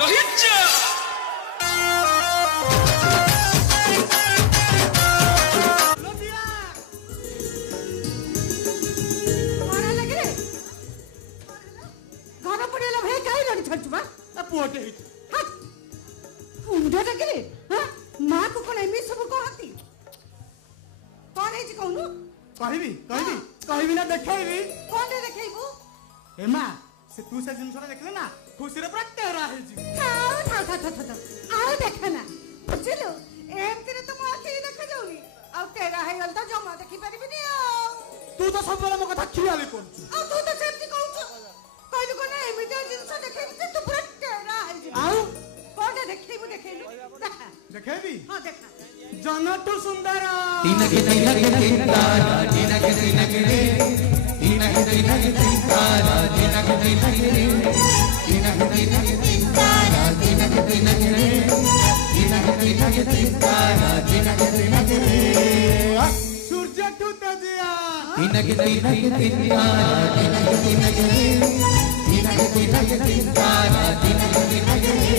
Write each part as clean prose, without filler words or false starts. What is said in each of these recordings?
ରହିଯା। घर पड़ेला भाई काई लड़ी छलछु बा पुअटे मुंडा डकले हां मां को कोन एमी सब कहती कोन है कहनु कहबी ना देखैबी कोन देखैबू ए मां से तू से जिनसरा देखले ना खुशी रे पूरा तेरा है जी था आओ देखना बुझलो एमती रे तो मो आखि देख जाउनी आ तेरा है गल तो जमा देखि परिबिनी आ तू तो सब बेला मो कथा खियाली करछु आ तू तो सेमती कहछु कहलु कोन एमिते जिनस देखै तू पूरा तेरा है जी आउ कोन देखैबू देखैलु देखैबी हां देखा जनटू सुंदर तिनक तिनतारा तिनक रे तिनक तिनतारा तिनक रे तिनक तिनतारा तिनक रे तिनक तिनतारा तिनक रे सूर्य टूट दिया तिनक तिनतारा तिनक रे तिनक तिनतारा तिनक रे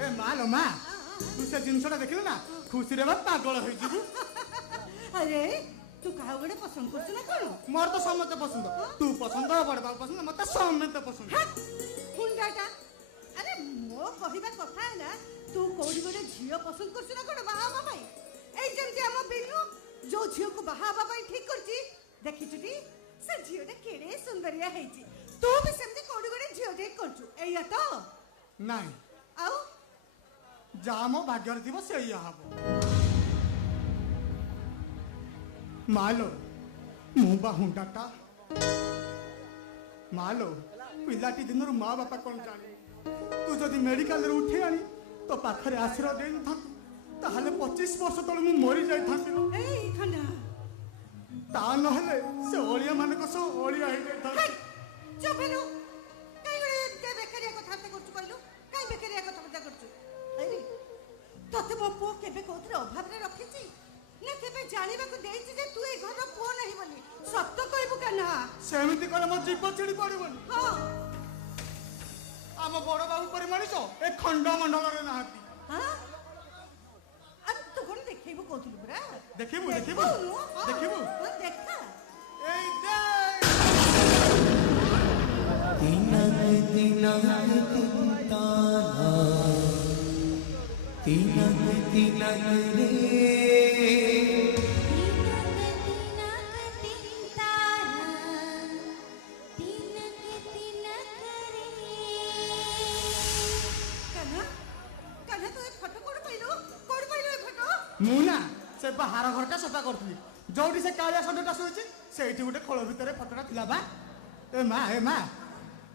ए मालो मा तू से जिनसरा देखले ना खुशी रे पागल होई जीबू अरे तू काहा गडे पसंद करछ ना कोन मोर तो समते पसंद तू पसंद बड़बा पसंद मते समते पसंद हुंडाटा अरे मो कहिबा कथा है ना तू कोडी गडे झियो पसंद करछ ना कोन बाहा भाई एई जेंती हम बिनु जो झियो को बाहा भाई ठीक करची देखि छुटी से झियोटा केडे सुंदरिया हेची तू भी सेमती कोडी गडे झियो ठीक करछु एया तो नहीं आउ जामो भाग्य रे थिबो सेया हबो मालो मुबा हुंडाटा मालो पिलाटी दिनर माँ बापा कौन जाने तू जदि मेडिकल रे उठे आनी तो पाखरे आश्रय दे न ताहले 25 वर्ष तळ मु मरि जाय थांती ए खंडा ता नहले से ओलिया माने को सो ओलिया हे जाय था चुपलो काई गडे के बेकरिया कथा करछु कहलु काई बेकरिया कथा करछु अरे तते मो पो केबे कोथरे अभाव रे रखिची ने केबे जानिबा को देइची जे तू ए घर पो नहीं बोली सत्य कहबू कना सेमिति करे मो जीव चिड़ी पड़िबनी हां आम बड़ बाबू पर मनिसो ए खंड मंडल रे नाहती हां अब तू कोन देखैबू कोथलु बरा देखिबू देखिबू देखा ए दे तिनक तिनतारा तिनक रे मुना से बाहर घरटा सफा करथली जोडी से कालिया सडटा सोइची सेठी गुटे खोल भितरे फोटोटा थिला बा ए मा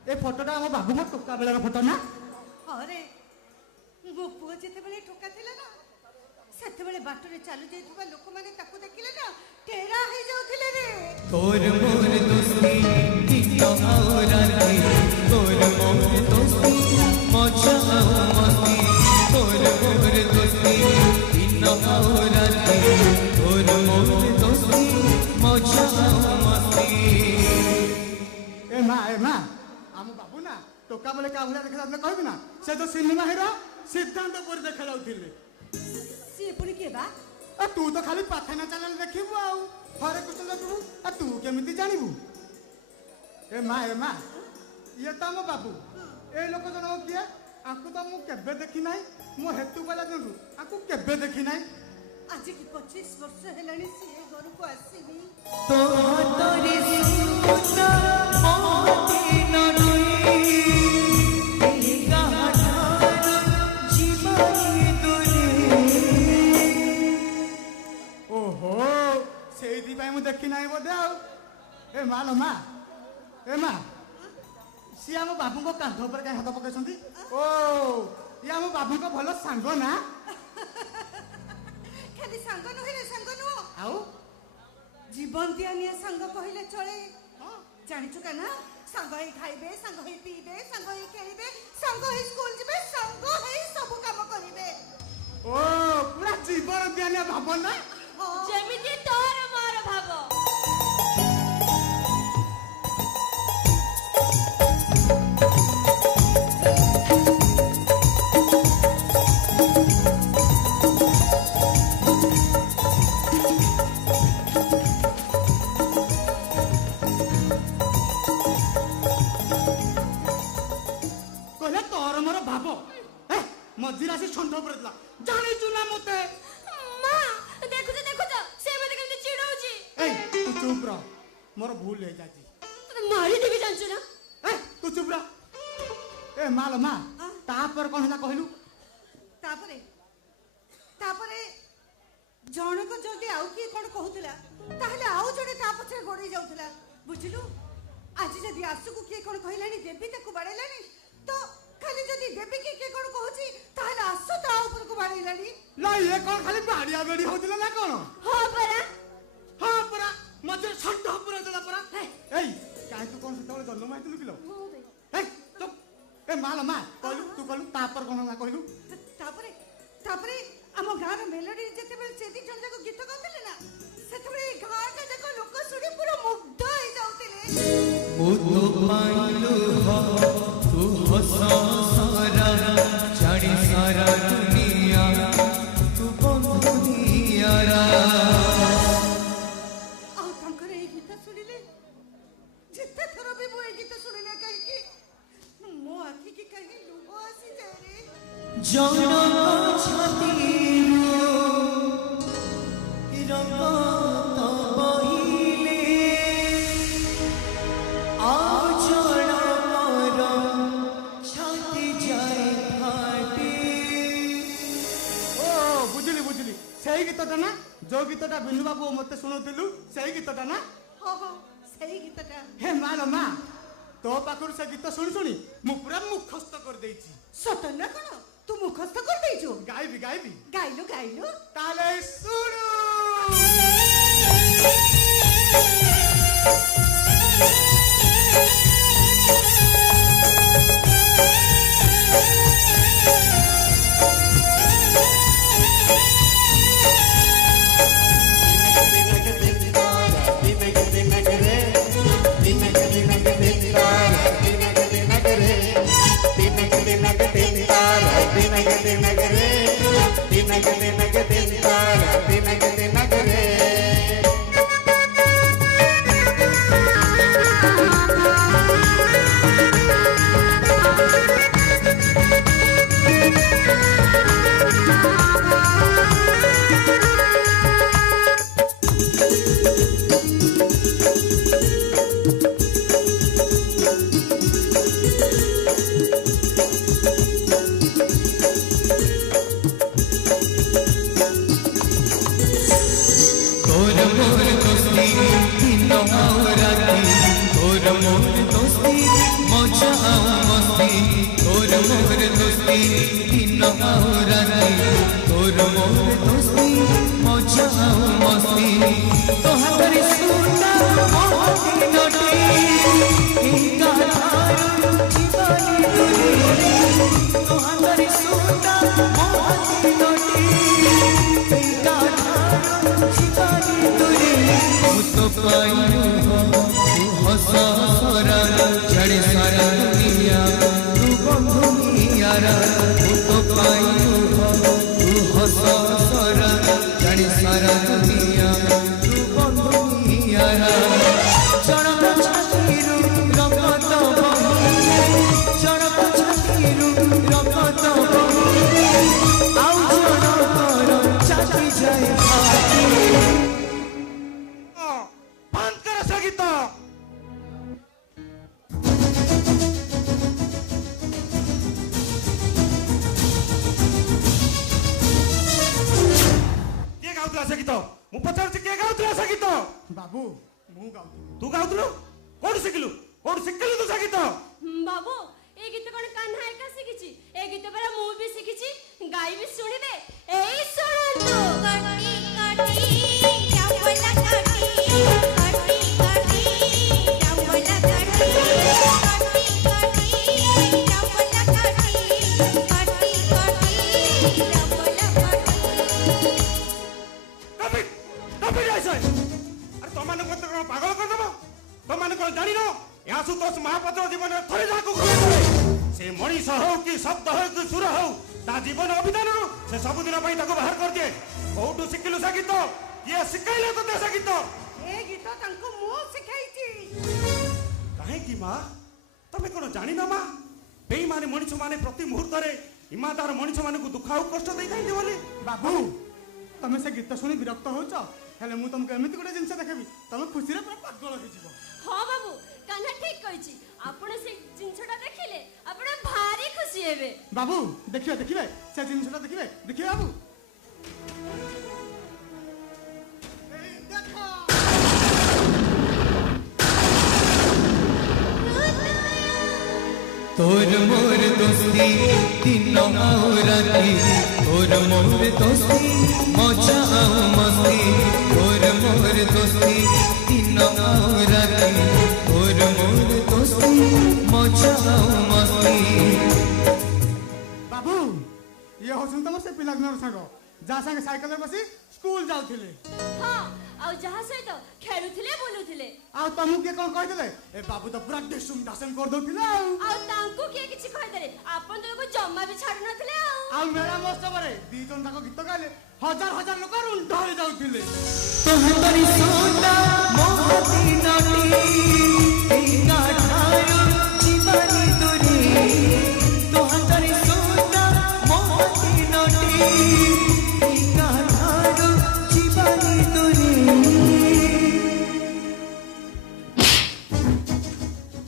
ए फोटोटा हम बाबू मो टोका बेला फोटो ना अरे मो पुआ जेते बेले ठोका थिला ना सेते बेले बाटरे चालू जाइथबा लोक माने ताकू देखिले ना टेरा हे जाउथिले रे तोर मोर दोस्ती तितो औराती तोर मोर दोस्ती मजा मस्ती तोर मोर दोस्ती तितो औराती तोर मोर दोस्ती मजा मस्ती ए मा हम बाबू ना टोका बेले का भला देखा आपने कहबी ना से तो सिनेमा हेरो सिद्धांत पर देखा जाउथिले सी पुनी के बा आ तू तो खाली पाथाना चैनल देखिबू आउ हरे कृष्ण देखबू आ तू केमिति जानिबू ए मा ये तो हम बाबू ए लोक जन किए आकु तो मु केबे देखि नाही मो हेतु वाला जनु आकु केबे देखि नाही आज की 25 वर्ष हेलानी सी घर को आसीबी तो तोरी सुना मोती नडी ए गाठार जीवनी दुरे ओहो सेइदी पाई मु देखि नाही बोदे आउ ए मालो मा ए मा सी हम बाबू को कांध पर का हाथ पकेसंती ओ ये हम बाबू को भलो सांग ना खाली संग नहे संग नो आउ जीवन दिया निया संग कहले चले जानिछु का ना संग ही खाइबे संग ही पीबे संग ही खेलिबे संग ही स्कूल जिबे संग ही सब काम करिबे ओ पूरा जीवन दिया निया भावना जेमिति तोर मोर भाव मोर भाव ए मझिर आसी छंड ଉପରେ ଥିଲା ଜାଣିଛୁ ନା ମତେ ମା ଦେଖୁଛ ସେ ମତେ କେମିତି ଚିଡଉଛି। ए तू चुप रह मोर भूल हो जाची ତତେ ମାରି ଦେବି ଜାଣିଛୁ ନା। ए तू चुप रह ए मालो मा तापर कोन होला कहलु तापरे तापरे जणक जदि आउ किए कोन कहूतला ताहले आउ जणे ता पछे गोड़ी जाउतला बुझलु। आज जदि आसुकु किए कोन कहलानी देवी ताकू बाड़ेलानी तो खाली जदि देवी किए कोन कहूची ताहले आसु ता ऊपर को बाड़ेलानी ला ये कोन खाली बाड़िया बेड़ी होतिला ना कोन हाँ परा मझे छंड ଉପରେ देला परा एई काहे तू कोन सेतले जन्म माइतलु किलो ए चुप ए मालो मा कहलु तापर कोन होला कहलु तापरे तापरे हम गाँव मेलोडी जेते बेल चेदी चंजा को गीत गाउतले ना सेतबे गाँव का जको लोक सुनी पूरा मुग्ध हो जाउतले ओ तो पाइलो हो तू हसा सारा जाने सारा दुनिया तू बंधु नियारा आ तंकर ए गीत सुनिले जेते थरा भी मो ए गीत सुनिले कहि कि मो आखी की कहीं लुह आसी जाए रे जौना छातीरो रंग तो बहिले आओ जौना मोर छाती जाए फाटे ओ बुझली सही गीतटा ना जो गीतटा बिंदु बाबू मते सुनौतिलु सही गीतटा ना हो सही गीतटा हे मालो मा तो पाखर से गीत सुनी सुनी मु पूरा मुखस्त कर देइची सतन ना कोन तू मुखस्त कर देइछु गाइबी गाइलो ताले सुनु बाबू मु गाउतलु तू गाउतलु कोड सिखलु तू संगीत बाबू ए गीत कोन कान्हा एका शिखिची ए गीत पर मु भी शिखिची गाई भी सुनी दे एई सुनंतु काटी काटी चावला काटी काटी काटी चावला काटी काटी काटी चावला काटी काटी काटी चावला काटी कभी ऐसे अरे तमने को तो पागल कर दबो तमने को जानि न आशुतोष महापात्र जीवन थरे जाको करे से मनीष हो कि शब्द हो कि सुर हो ता जीवन अभिधान से सब दिन पई ताको बाहर कर दिए कोठु सिखलु संगीत ये सिखाइले तो संगीत ए गीत तांको मो सिखाइची काहे की मां तमे कोन जानि न मां बेईमानी मनीष माने प्रति मुहूर्त ईमानदार मनीष मानक दुख आउ कष्ट दे बोली बाबू तमे से गीत शुणी विरक्त होच हेले मु तुमको एमिति गोटे जिनस देखेबी तमे खुशी रे पूरा पागल हो जिवो। हाँ बाबू कान्हा ठीक कहिछि आपण से जिंसटा देखिले आपण भारी खुशी हेबे। बाबू देखिए देखिए से जिनसटा देखिए देखिए बाबू ए देखो तोर मोर दोस्ती दिन और राती तोर मोर दोस्ती मजा और मस्ती तोर मोर दोस्ती दिन और राती तोर मोर दोस्ती मजा और मस्ती। बाबू ये होछन तमर से पिला दिनर संग जा संग साइकिल रे बसी स्कूल जाउथिले। हाँ आ जहा सहित खेलुथिले बुलुथिले आ तमु के कोन कहिदेले ए बाबू तो पूरा डिसुम डासन कर दउथिले आ तांको के किछि कहिदेले आपन तो को जम्मा भी छाडु नथिले आ मेरा महोत्सव रे दी जन ताको गीत गाइले हजार हजार लोक रुंढा हो जाउथिले। तोहरी सोना मोहती नटी एका ठारो जीवनी दुरी तोहरी सोना मोहती नटी एका ठारो जीवनी दुरी।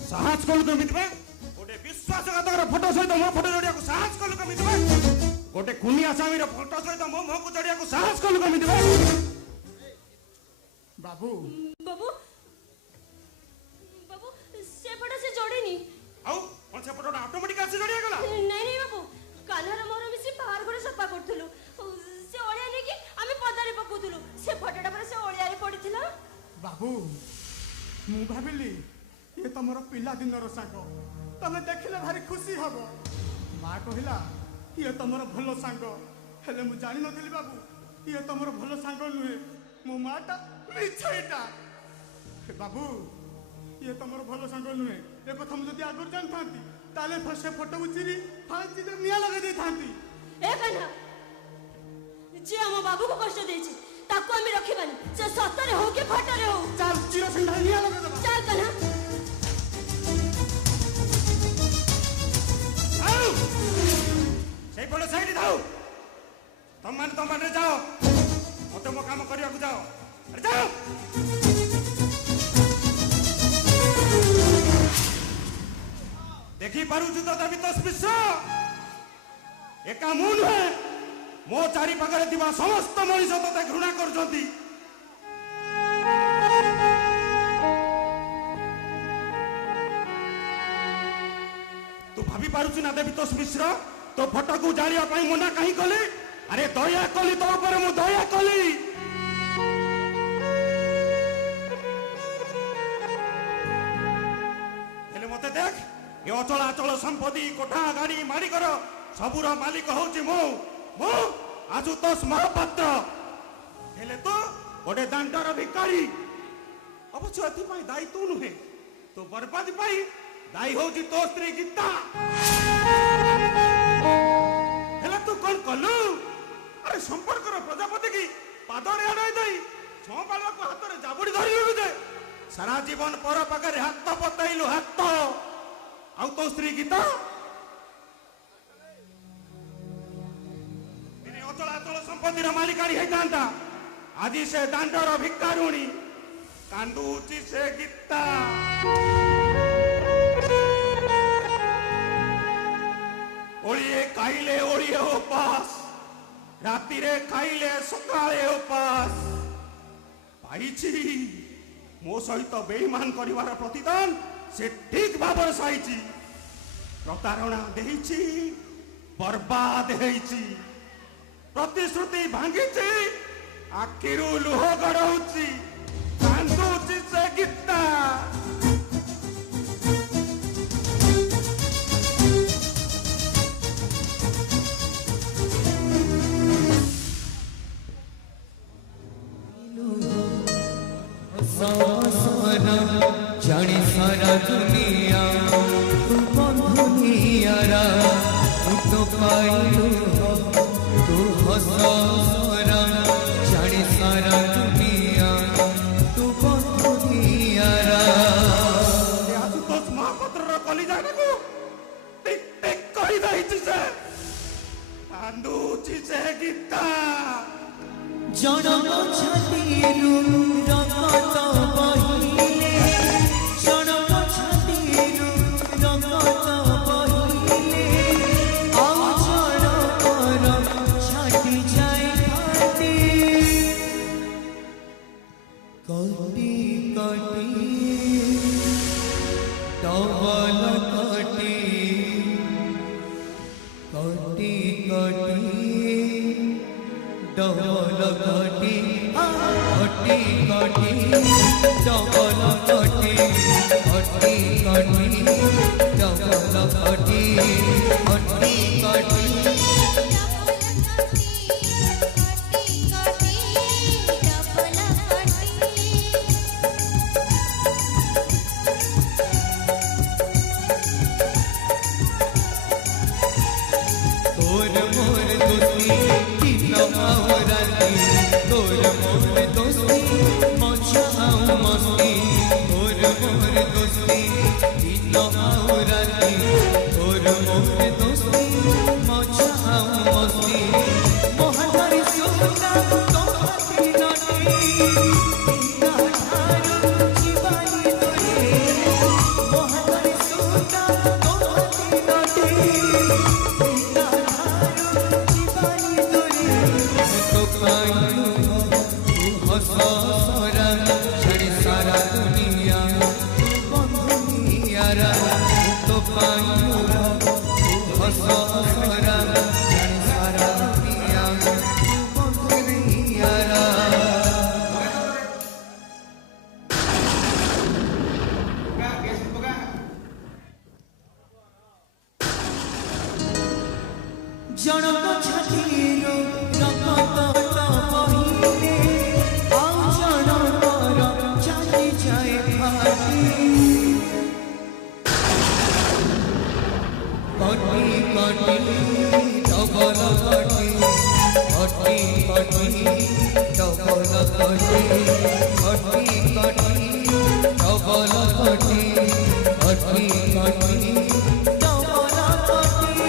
साहस कलु कमित बे गोटे विश्वासघातकर फोटो सहित मो फोटो जोड़िया को साहस कलु कमित बे गोटे खुनी आसामी रो फोटो सहित मो मुह को जोड़िया को साहस कलु कमित बे। बाबू बाबू बाबू से फोटो से जोड़ेनी आउ कोन से फोटो ऑटोमेटिक आसी जोड़िया गला नहीं नहीं बाबू कान्हार मोर मिसी बाहर घरे सफा करथुलु से ओळिया ने कि आमे पदारे पकुथुलु से फोटोटा पर से ओळिया रे पडिथिला। बाबू मु भाबिली ये तमरो पिला दिनर साग तमे देखिले भारी खुशी हबो। मां कहिला ये तमरो भलो सांग हेले मु जानि नथिली बाबू ये तमरो भलो सांग नुहे मो माटा मिछैटा। बाबू ये तमरो भलो सांग नुहे ए कथा मु जदी आगुर जान थांती ताले फसे फोटो उचिरी फांसी दे मिया लगे दे थांती। ए कान्हा जे हम बाबू को कष्ट देछि ताको आमे रखिबानी से सतरे हो के फटरे हो चल चिर सिंधा मिया लगे दे चल कान्हा आउ सेई फोटो साइड दाओ तुम माने जाओ मते मो काम करिया को जाओ अरे जाओ। देखी पारू जुतो देवितोष मिश्र एका मु नुहे मो चारि पाखरे थिबा समस्त मनीष तते घृणा करजंती। तू भाभी पारुछु ना देवितोष मिश्र तो फोटो को जानिया पई मना काहे कले अरे दया कली तो ऊपर मु दया कली हेले मते देख ये अचल अचल संपत्ति कोठा गाड़ी मालिकर सबुर मालिक होची मु आशुतोष महापात्र हेले तो गोटे दांडर भिकारी अवश्य एथि दायी तू नुहे तो बर्बादी पाई दायी होची तो स्त्री गीता। हेले तू कौन कलु अरे संपर्क प्रजापति की पादरे अड़ाई दे छो बालक को हाथ में जाबुड़ी धरी दे सारा जीवन पर पाखे हाथ पतईलु हाथ आउ तो स्त्री गीता अचल अचल संपत्तिर मालिकाणी होता आज से दांडर भिकारुणी कांदुची से गीता। ओलिए खाइले ओलिए उपास राति रे खाइले सकाळे उपास पाइछि मो सहित बेईमान करिवार प्रतिदान से ठीक भाव सहिछि प्रतारणा देछि बर्बाद हेछि प्रतिश्रुति भांगिछि आखिरु लुह गड़ौछि कांदुछि से गीता। जानी सारा दुनिया तू बंधुनियारा तू तो पाइलू हो तू हसरा जानी सारा दुनिया तू बंधुनियारा आशुतोष महापात्र कलिजा को ହେଇଛି ସେ କାନ୍ଦୁଛି ସେ ଗୀତା ଜଣକ ଛାତିରୁ ରକ୍ତ ବହିଲେ ଜଣକ ଛାତିରୁ ରକ୍ତ ବହିଲେ ଆଉ ଜଣକର ଛାଟି ଯାଏ ଫାଟି କଟି କଟି ଡବଲ କଟି କଟି କଟି डबल कटी कटी कटी डबल कटी कटी कटी डबल कटी कटी कटी तोर मोर दोस्ती मौजा आऊं मस्ती तोर मोर दोस्ती दिनो आऊं राती तोर मोर दोस्ती मौजा आऊं मस्ती मोहनरी सोना तो हाथी नटी बिना ठारो जीवानी तोरे मोहनरी सोना तो हाथी नटी बिना ठारो जीवानी तोरे तो पाई सारा छड़ी सारा दुनिया बंधुनियारा तो पाइयो सारा छड़ी सारा दुनिया बंधुनियारा जनक छातीरो रक्त बहिले कटी डबल कटी कटी कटी डबल कटी कटी कटी डबल कटी कटी कटी डबल कटी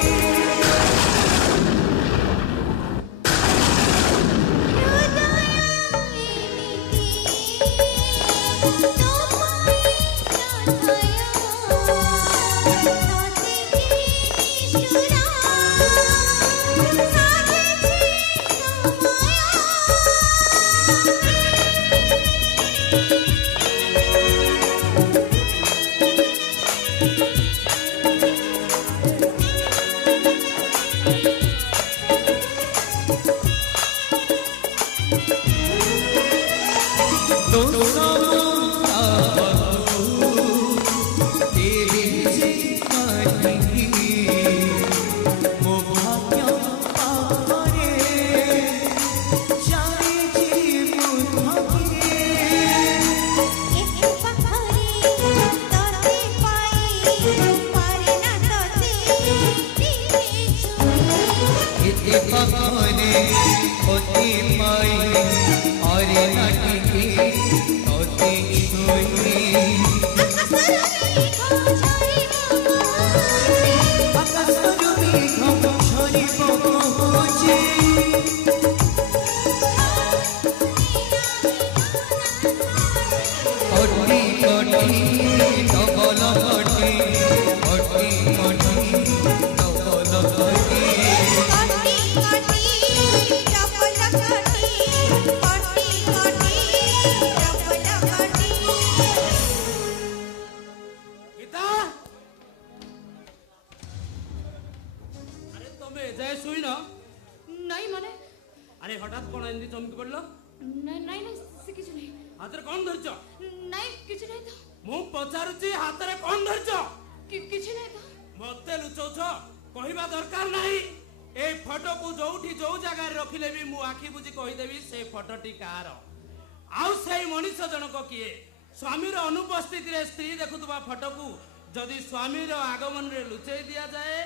स्वामी अनुपस्थित स्त्री देखुवा फटो को जदि स्वामी आगमन रे लुचई दिया जाए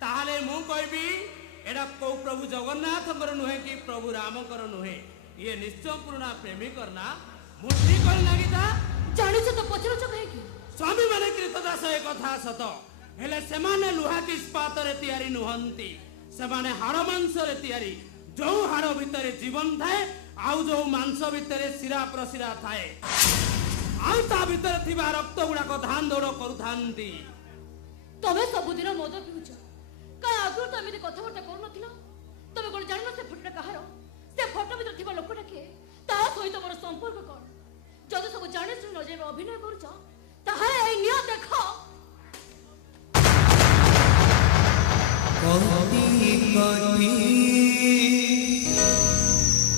ताहले मु कहबी एडा को प्रभु जगन्नाथ नुहे कि प्रभु राम नुहे ये निश्चय पुराना प्रेमी करना मुठी कर ना गीता जानिछ तो पचरछ कहे कि स्वामी माने कृतदास एक कथा सत हेले सेमाने लुहा कि इस्पात रे तैयारी नुहंती सेमाने हाड़ मांस रे तैयारी जो हाड़ भितरे जीवन थाए आउ जो मांस भितरे शिरा प्रशिरा थाए आउ ता भितरे थिबा रक्त गुड़ाक धान दौड़ करुथांती तमे सबुदिन मद पिउछ का आगु तो एमिति कथाबार्ता करू नथिलो तमे कोन जानिनो से फोटोटा कहारो से फोटो भितर थिबा लोकटा के ता सहित मोर संपर्क कोन जदि सब जाने सुन न जे अभिनय करूछ ताहा एई नियो देखो कटी कटी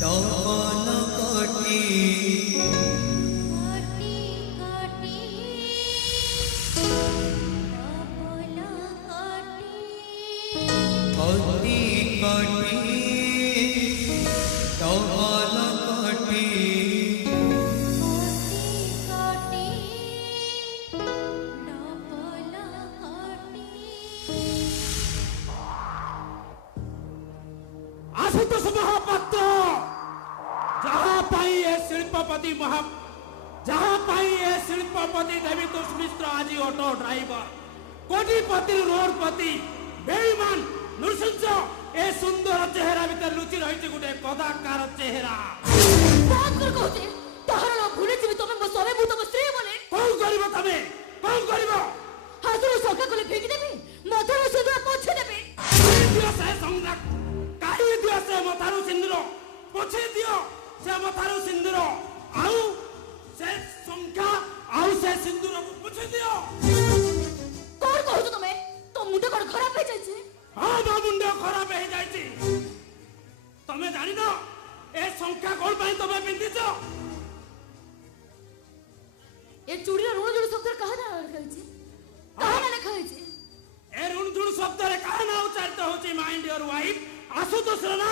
तपन कटी काटी काटी तपन काटी कटी कटी तपन कटी काटी तपन काटी आशुतोष महापात्र जहाँ पाई ए शिल्पपति देवीतोष मिश्र आज ऑटो ड्राइवर कोटिपति रोडपति बेईमान नृसिंह ए सुंदर चेहरा भीतर लुचि रही गोटे कदाकार चेहरा बात कर कहते ताहार न भूले जिवि तमे मो सवे भूत मो स्त्री बोले कौन करिवो तमे कौन करिवो हाथरो सका कोले फेंकी देबे मथरो सिंदूर पोछे देबे दियो से संगत काई दियो से मथारू सिंदूर पोछे दियो से मथारू सिंदूर आउ से संख्या आउ से सिंदूर को पोछे दियो कोन कहू तमे तो मुंड कोन खराब हो जाय छे हाँ मो मुंड खराब हो जाय तमे जानी न ए संख्या कोन पाई तमे पिंदिचो ए चूड़ीर ऋण जोड़ शब्द कहा ना लिखा छे कहा ना लिखा छे ए ऋणधुण शब्द रे काहे ना उच्चारित होची माइंड योर वाइफ आशुतोष रे ना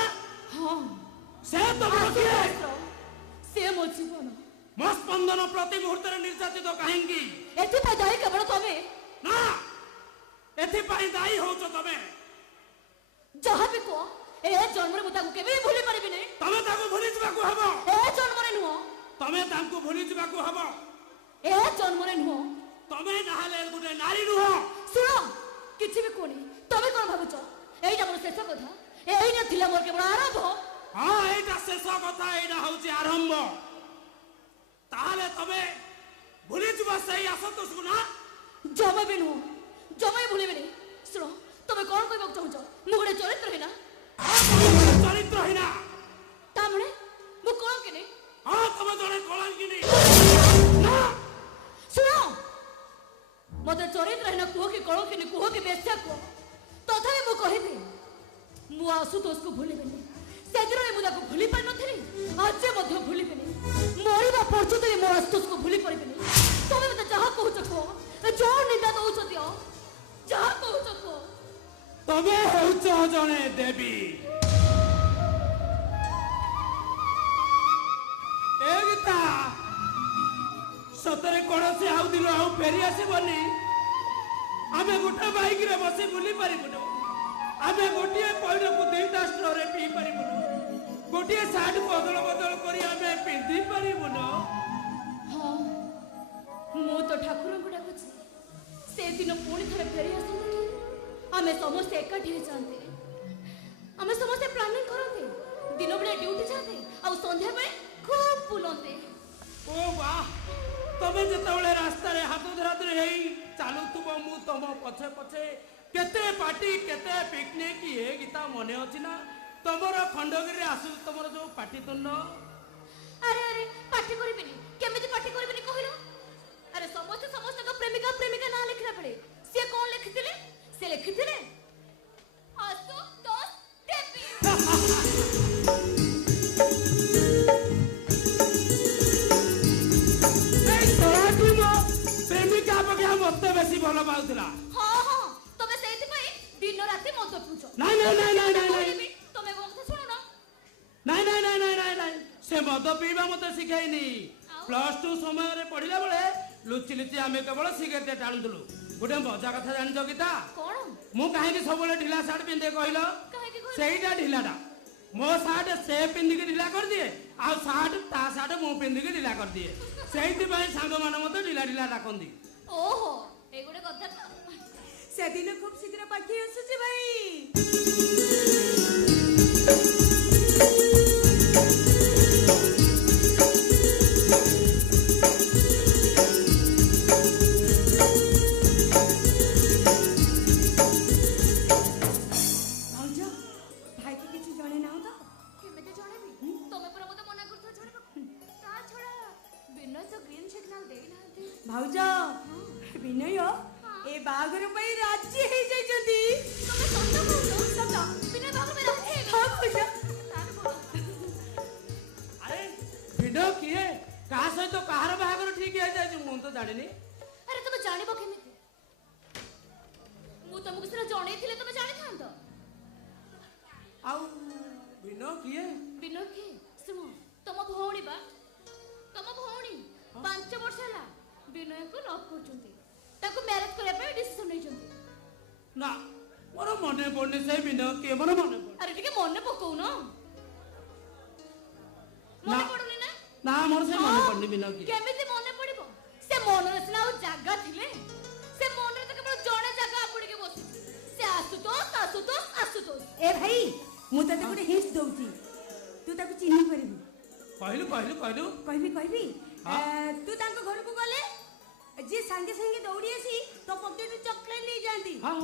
हां से तो किए से मो जीवन मो स्पंदन प्रति मुहूर्त रे निर्यातित काहेंगी एथि पे दाई केवल तमे ना एथि पाई दाई होचो तमे जहाँ भी को ए जन्म रे मुता को केबे भूली परिबे नै तमे ताको भूली जबा को हबो ए जन्म रे नुहो तमे ताको भूली जबा को हबो ए जन्म रे नुहो तमे नहाले गुटे नारी नुहो सुनो किछि भी कोनी तमे कोन भाबुछ एइटा मोर शेष कथा एइ न थिला मोर केवल आरंभ हाँ एटा शेष कथा एटा होची आरंभ ताले तमे भूली जबा सही आशुतोष को ना जमा भी नुहो जमा भूलिबे नै सुनो तमे कोन कहबक चाहूछ मु गोटे चरित्र है ना चरित्र है ना तामणे मु कोन के नै हाँ तमे जने कलंकिनी ना सुनो मते चरित्र है ना कुह के कळो के कुह के बेस्या को तथापि मु कहिबे मु आशुतोष को भूलिबे नै सेदिन मु ताको भूली पार नथिली आज मध्य भूलिबे नै मरिबा पर्यंत मो आशुतोष को भूली परिबे नै तमे मते जहा कहूछ को जो निंदा दउछ दियो जहा कहूछ को तमे होचो जने देवी ए गीता सतरे कोनसे आउ दिलो आउ फेरी आसीबनी आमे गोटे बाइक रे बसी बुली परिबुनो आमे गोटिए पइनो को दुईटा स्ट्रो रे पी परिबुनो गोटिए साइड बदल बदल करी आमे पिंदी परिबुनो हां मो तो ठाकुर को डाकुछी से दिन पुणी थरे फेरी आसंती आमे समस्त एकाठी हे जानते आमे समस्त प्लानिंग करते दिन बेले ड्यूटी जाते आ संध्या बेले खूब बुलंते ओ वाह तमे जेतबेले रास्ता रे हाथ धरा धरे हेई चालू तुबो मु तम पछे पछे केते पार्टी केते पिकनिक ए गीता मने अछि ना तमरो खंडगिरी रे आसु तमरो जो पार्टी तुंड अरे अरे पार्टी करबिनी केमिति पार्टी करबिनी कहिलो अरे समस्त समस्त का प्रेमिका प्रेमिका ना लिखला पड़े से कौन लिखिथिले से लिखिथिले आशुतोष देवी ए तोराटी मो प्रेमिका बगिया मते बेसी भलो पाउतला हां हां तमे सेति पई दिन राती मत पूछो नहीं तमे को सुनो ना नहीं से मद पीवा मते सिखाइनी +2 समय रे पढिला बेले लुचि लुचि आमे केवल सिगरेट टाणुतलु गोटे मजा कथा जानिछ गीता कोन मु काहे सबले ढिला सार्ट पिंदे कहलो काहे के सेईटा ढिलाटा मो सार्ट से पिंदी के ढिला कर दिए आ सार्ट ता सार्ट मु पिंदी के ढिला कर दिए सेईति पई सांग मान मते ढिला ढिला डाकंदी ओहो ए गुडे कथा ସେଦିନ ଖୁବ୍ ଶୀଘ୍ର ପାଖେଇ ଆସୁଛି ଭାଇ। ଭାଉଜ ଭାଇକି କିଛି ଜଣେ ନାହୁଁ ତ? କେମିତି ଜଣେଇବି? ତମେ ପରା ମତେ ମନା କରୁଥିଲ ଜଣେଇବାକୁ। ତା ଛଡା ବିନୟ ତ ଗ୍ରୀନ ସିଗ୍ନାଲ ଦେଇନାହାନ୍ତି। ଭାଉଜ ବିନୟ ଏ ବାହାଘର ପାଇଁ ରାଜି ହେଇଯାଇଛନ୍ତି। ତମେ ସତ କହୁଛ? ସତ। ବିନୟ ବାହାଘର ପାଇଁ ରାଜି ହେଇଗଲେ? ହଁ ଭାଉଜ। ତାହେଲେ ଭଲ। ଆରେ ଭିଡ କିଏ କାହା ସହିତ କାହାର ବାହାଘର ଠିକ ହେଇଯାଇଛି ମୁଁ ତ ଜାଣିନି। ଆରେ ତମେ ଜାଣିବ କେମିତି? ମୁଁ ତମକୁ ସେଟା ଜଣେଇଥିଲେ ତମେ ଜାଣିଥାନ୍ତ। ଆଉ ଭିଡ କିଏ? ବିନୟ କିଏ? ଶୁଣ, ତମ ଭଉଣୀ ବା। ତମ ଭଉଣୀ 5 ବର୍ଷ ହେଲା ବିନୟକୁ ଲଭ୍ କରୁଛନ୍ତି। ତାକୁ ମ୍ୟାରେଜ କରିବା ପାଇଁ ଡିସିସନ ନେଇଛନ୍ତି। ନା ମୋର ମନେ ପଡୁନି ସେ ଭିଡ କିଏ ମୋର ମନେ ପଡୁନି। ଆରେ ଟିକେ ମନେ ପକଉନ। ମନେ ପଡୁନି ନା? ନା ମୋର ସେ ମନେ ପଡୁନି ଭିଡ କିଏ। କେମିତି ମନେ ପଡିବ? ସେ ମନରେ ସିନା ଆଉ ଜାଗା ଥିଲେ। ସେ ମନରେ ତ କେବଳ ଜଣେ ଜାଗା ଆପଣକେ ବସିଛି। ସେ ଆସୁତୋଷ ଆସୁତୋଷ ଆସୁତୋଷ। ଏ ଭାଇ ମୁଁ ତତେ ଗୋଟେ ହିଣ୍ଟ ଦଉଛି, ତୁ ତାକୁ ଚିହ୍ନି ପାରିବୁ। କହିଲୁ କହିଲୁ କହିଲୁ କହିବି କହିବି। ହଁ। ତୁ ତାଙ୍କ ଘରକୁ ଗଲେ ଯିଏ ସାଙ୍ଗେ ସାଙ୍ଗେ ଦୌଡ଼ି ଆସି ତୋ ପକେଟରୁ ଚକଲେଟ ନେଇଯାଆନ୍ତି। ହଁ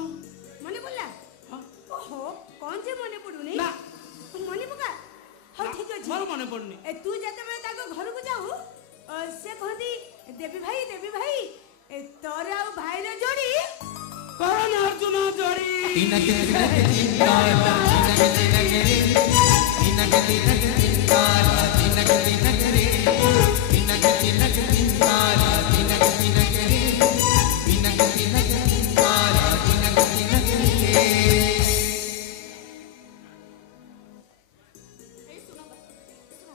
ମନେ ପଡିଲା? ହଁ। ଓହୋ କଣ ଯେ ମନେ ପଡୁନି? ନା। ମନେ ପକା। ହଉ ଠିକ ଅଛି। ମୋର ମନେ ପଡୁନି। ତୁ ଯେତେବେଳେ ତାଙ୍କ ଘରକୁ ଯାଉ ସେ କହନ୍ତି ଦେବୀ ଭାଇ ତୋର ଆଉ ଭାଇର ଯୋଡ଼ି କରଣ ଅର୍ଜୁନ ଯୋଡ଼ି। ଏଇ ଶୁଣ ବା, ଶୁଣ।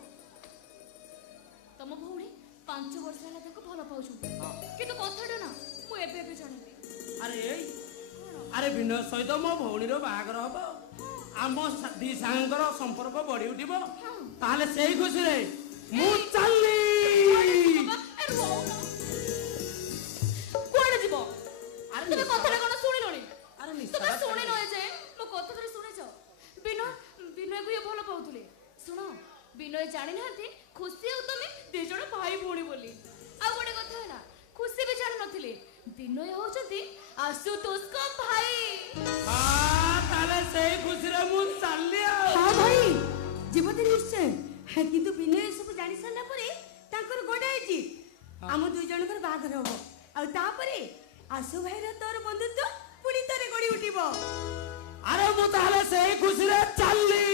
ତମ ଭଉଣୀ 5 ବର୍ଷ ହେଲା ତାକୁ ଭଲ ପାଉଛନ୍ତି। କିନ୍ତୁ କଥାଟା ନା ମୁଁ ଏବେ ଜାଣିବି। ଆରେ ଏଇ ଆରେ ବିନୟ ସହିତ ମୋ ଭଉଣୀର ବାହାଘର ହବ। ଆମ ଦି ସାଙ୍ଗର ସମ୍ପର୍କ ବଢି ଉଠିବ। ତାହେଲେ ସେଇ ଖୁସିରେ ମୁଁ ଚାଲିଲି। କୁଆଡେ ଯିବ? ଆରେ ତମେ କଥାଟା କଣ ଶୁଣିଲଣି? ଆରେ ତମେ ନିଶା ଶୁଣିନ ଯେ ମୋ କଥା ଥରେ ଶୁଣିଛ? ବିନୟକୁ ଇଏ ଭଲ ପାଉଥିଲେ। ଶୁଣ, ବିନୟ ଜାଣିନାହାନ୍ତି ଖୁସି ଆଉ ତମେ 2 ଜଣ ଭାଇ ଭଉଣୀ ବୋଲି। ଆଉ ଗୋଟେ କଥା ହେଲା, ଖୁସି ବି ଜାଣିନଥିଲେ ବିନୟ ହଉଛନ୍ତି ଆଶୁତୋଷଙ୍କ ଭାଇ। ତାହେଲେ ସେଇ ଖୁସିରେ ମୁଁ ଚାଲିଲି ଆଉ। ହଁ ଭାଇ ଯିବ ତ ନିଶ୍ଚୟ। କିନ୍ତୁ ବିନୟ ଏସବୁ ଜାଣି ସାରିଲା ପରେ ତାଙ୍କର ଗୋଡା ହେଇଛି ଆମ 2 ଜଣଙ୍କର ବାହାଘର ହବ। ଆଉ ତାପରେ ଆଶୁ ଭାଇର ତୋର ବନ୍ଧୁତ୍ୱ ପୁଣି ଥରେ ଗଢି ଉଠିବ। ଆରେ ମୁଁ ତାହେଲେ ସେଇ ଖୁସିରେ ଚାଲିଲି।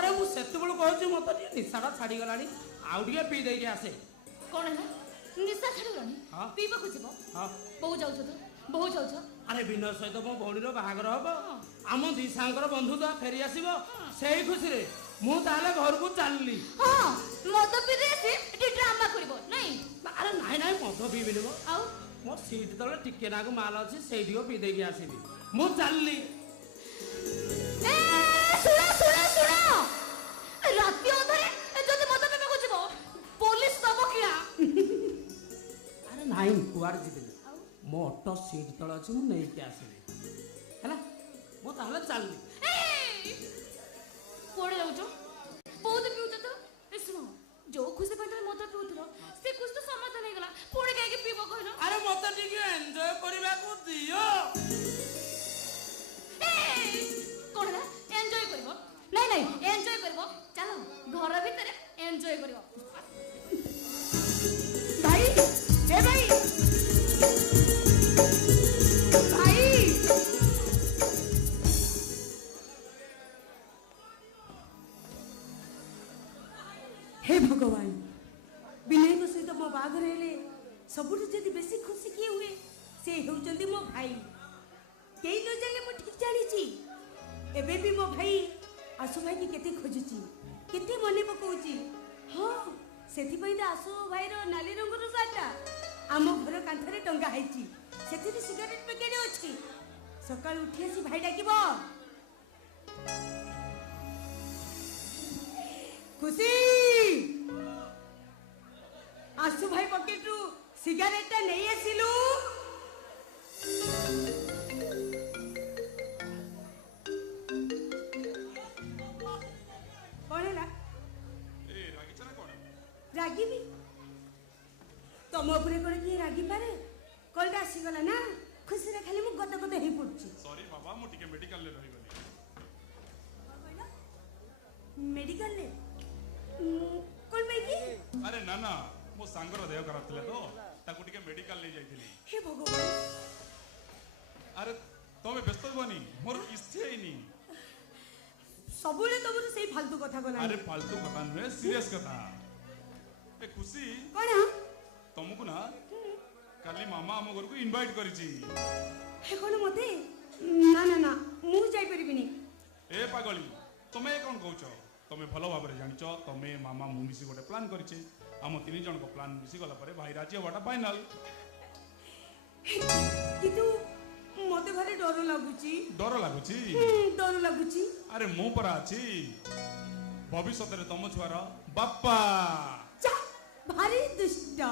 ଆରେ ମୁଁ ସେତେବେଳୁ କହୁଛି ମତେ ଟିକେ ନିଶାଟା ଛାଡିଗଲାଣି, ଆଉ ଟିକେ ପିଇ ଦେଇକି ଆସେ। କଣ ହେଲା? ନିଶା ଛାଡିଗଲାଣି? ହଁ। ପିଇବାକୁ ଯିବ? ହଁ। ବୋହୁ ଯାଉଛ ତ? ବୋହୁ ଯାଉଛ? ଆରେ ବିନୟ ସହିତ ମୋ ଭଉଣୀର ବାହାଘର ହବ। ଆମ ଦି ସାଙ୍ଗର ବନ୍ଧୁତ୍ୱ ଫେରି ଆସିବ। ସେଇ ଖୁସିରେ ମୁଁ ତାହେଲେ ଘରକୁ ଚାଲିଲି। ହଁ, ମଦ ପିଇରେ ଆସି ଟିକେ ଡ୍ରାମା କରିବ ନାଇଁ? ଆରେ ନାଇଁ ମଦ ପିଇବିନି ମ। ଆଉ ମୋ ସିଟ୍ ତଳେ ଟିକେ ନାକୁ ମାଲ ଅଛି, ସେଇଠିକୁ ପିଇ ଦେଇକି ଆସିବି। ମୁଁ ଚାଲିଲି। ଶୁଣ ରାତି ଅଧରେ ଯଦି ମଦ ପିଇବାକୁ ଯିବ ପୋଲିସ ଦବ କିଆ? ଆରେ ନାଇଁ କୁଆଡେ ଯିବିନି। ମୋ ଅଟୋ ସିଟ୍ ତଳେ ଅଛି, ମୁଁ ନେଇକି ଆସିବି ହେଲା। ମୁଁ ତାହେଲେ ଚାଲିଲି। କୁଆଡେ ଯାଉଛ? ବହୁତ ପିଉଛ ତ? ଶୁଣ, ଯୋଉ ଖୁସି ପାଇଁ ତମେ ମଦ ପିଉଥିଲ ସେ ଖୁସି ତ ସମାଧାନ ହେଇଗଲା, ପୁଣି କାହିଁକି ପିଇବ କହିଲ? ଆରେ ମତେ ଟିକେ ଏନ୍ଜୟ କରିବାକୁ ଦିଅ। କଣ ହେଲା? ଏନ୍ଜୟ କରିବ? ନାଇଁ ଏନ୍ଜୟ କରିବ। ଚାଲ ଘର ଭିତରେ ଏନ୍ଜୟ କରିବ। ଭାଇ ଏ ଭାଇ ଭାଇ हे भगवान विनय सहित मो बाघर हेले सबुठ जदि बेसी खुशी किए हुए से होउचंदी मो भाई। केई न जाने मो ठीक जानिची एबे भी मो भाई आसु भाई की केते खोजुची, केते मने पकाउची। हाँ सेथि पई त आसु भाई रो नाली रंगर साटा आम घर कांथरे टंगा हैची। सेथि सिगरेट पैकेट अछि। सकाळ उठी आसी भाई डाकिबो खुशी। आसु भाई पकेट रु सिगारेट नहीं आसिलु कौन है रागी भी तुम उपरे कौन किए रागी पारे कलटा आसीगला ना खुशी रे खाली मु गत गत हे पड़छि सॉरी बाबा मु टिके मेडिकल ले रही मेडिकल ले कौन पे की अरे ना ना मो सांगर देह खराब थिले तो ताकू टिके मेडिकल ले जाइथिली हे भगवान अरे तमे व्यस्त होबनी मोर इच्छा ही नहीं सबुले तबु से फालतू कथा गला अरे फालतू कथा नुहे सीरियस कथा ए खुशी कौन तुमको ना काली मामा हम घर को इनवाइट करिछि हे कौन मते ना ना ना मु जाई परिबिनी ए पागली तमे कोन कहउछ तमे भलो भाबरे जानिछ तमे मामा मु मिसी गोटे प्लान करिछि हम तीन जन को प्लान मिसी गला परे भाई राज्य वाटा फाइनल कितु मते भारी डर लागुची डर लागुची अरे मु परा अछि भविष्य रे तम छुआर बाप्पा चा भारी दुष्ट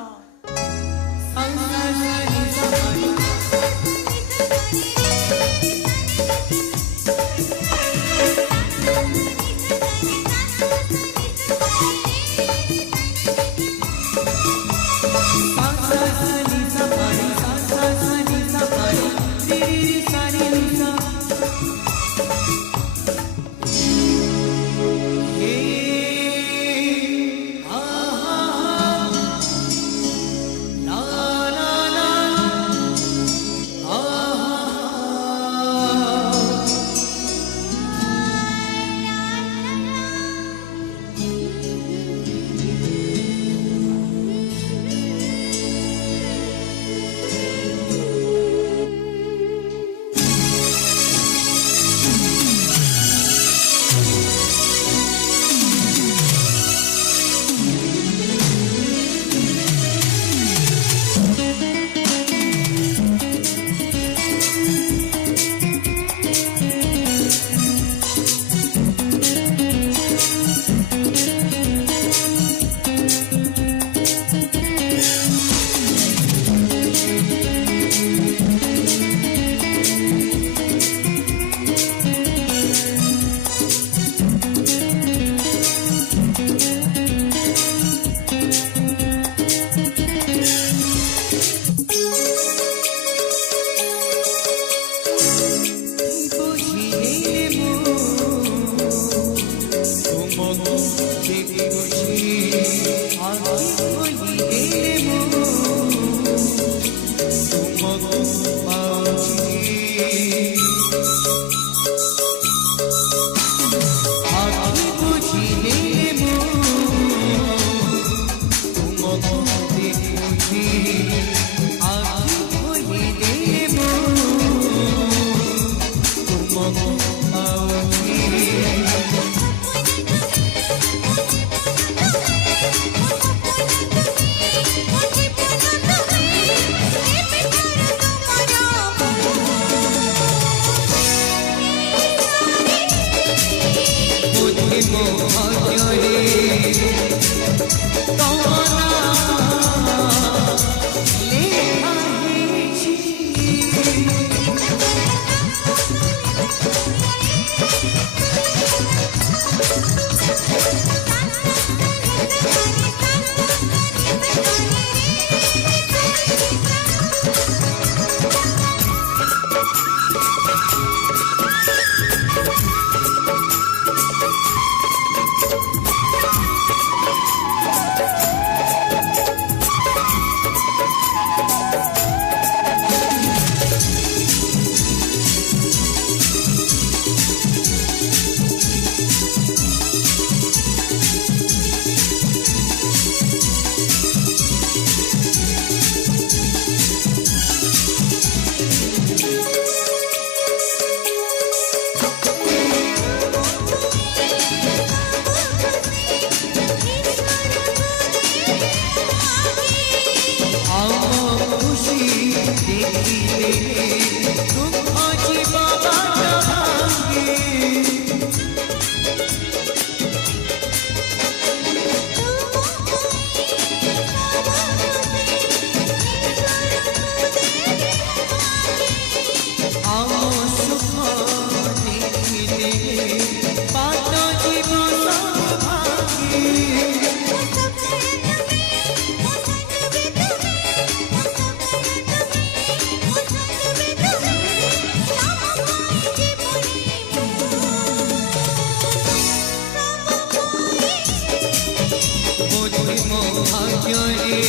भाग्ୟରେ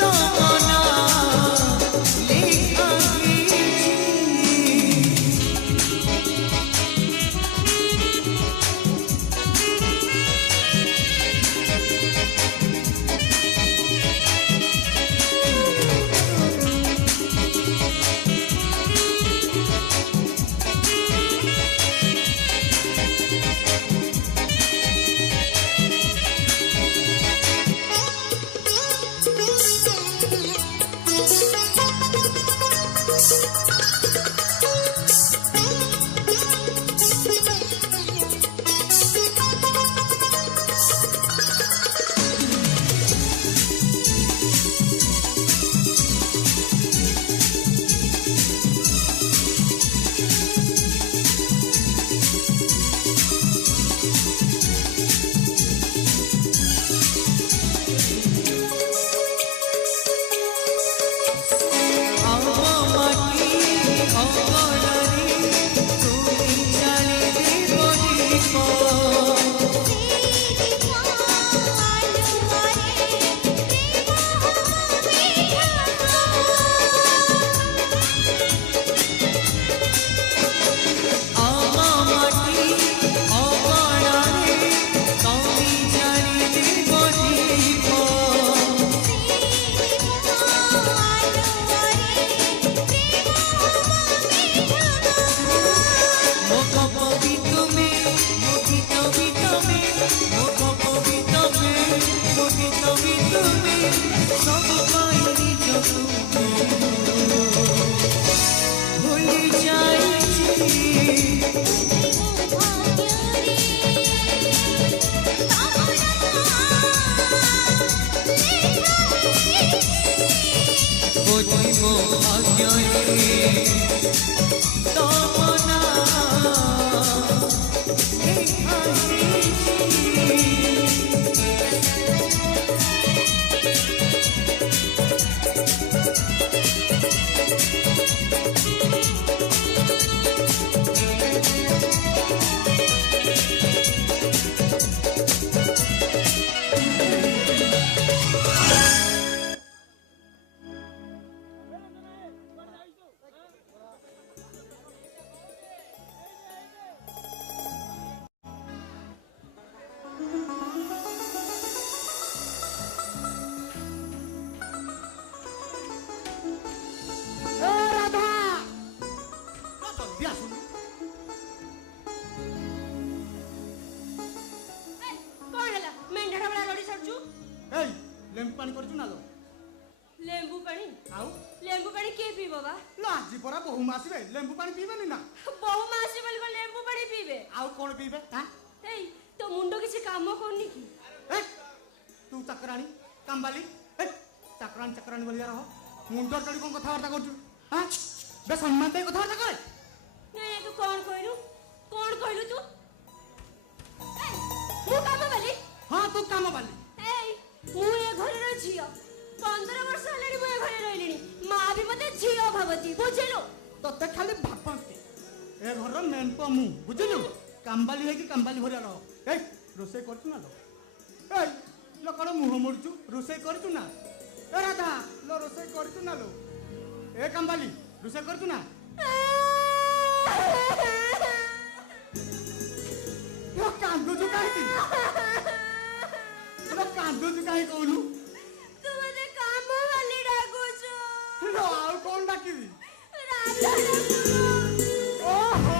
ତମ ନାଁ ଲେଖା ହେଇଛି। ଲେମ୍ବୁ ପାଣି ଆଉ ଲେମ୍ବୁ ପାଣି କିଏ ପିଇବ ବା? लो आजी परा बहु मासिबे लेंबू पानी पीबेनी ना बहु मासी बोली को ଲେମ୍ବୁ ପାଣି ପିଇବେ आउ कोन पीबे हां एई तो मुंडो किसी काम करनी की ए तू चक्राणी कामबाली ए चक्राणी बोलिया रहो मुंडर चली कोन कथा वार्ता करछु हां बे सम्मान दे कथा वार्ता करे नहीं तू कौन कहलु तू ए मु काम बाली हां तू काम बाली एई मु ए घरे रो झियो 15 वर्ष हेलानी मु ए घरे रहिलिनी मां भी मते झियो भाबती बुझिलो तते खाली भापंती ए घर मेनप मु बुझिलु कामबाली है कि कामबाली भरिया रहो ए रोसे करछु ना लो ए लो कोन मुह मुडछु रोसे करछु ना ए राधा लो रोसे करछु ना लो ए कामबाली रोसे करछु ना लो कांदो जो काहे ती लो कांदो जो काहे कहलु तू मते काम वाली डाको छो लो आउ कोन डाकिबी राधा ओहो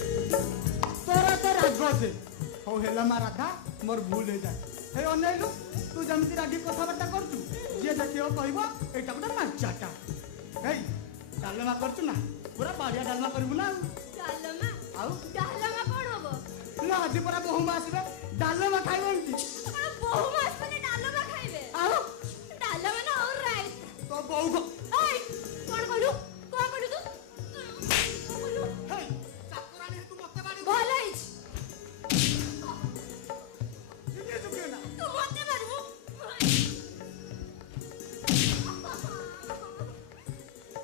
तोरा तो रागजे हो हेला मा राधा मोर भूल हे जाय हे अनेलु तू जमती रागी कथा बार्ता करछु जे देखियो कहबो एटा गोटे माचाटा हे डालमा करछु ना पूरा बाड़िया डालमा करबु ना डालमा आउ डालमा कोन होबो लो आजी परा बहु मासबे डालमा खाइबंती आपण बहु मास पने डालमा खाइबे आउ डालमा ना और राइट तो बहु को एई कोन कहलु तू हे चाकरानी तू मते बाड़ी भलाइछ जिने जुके ना तू मते मारबो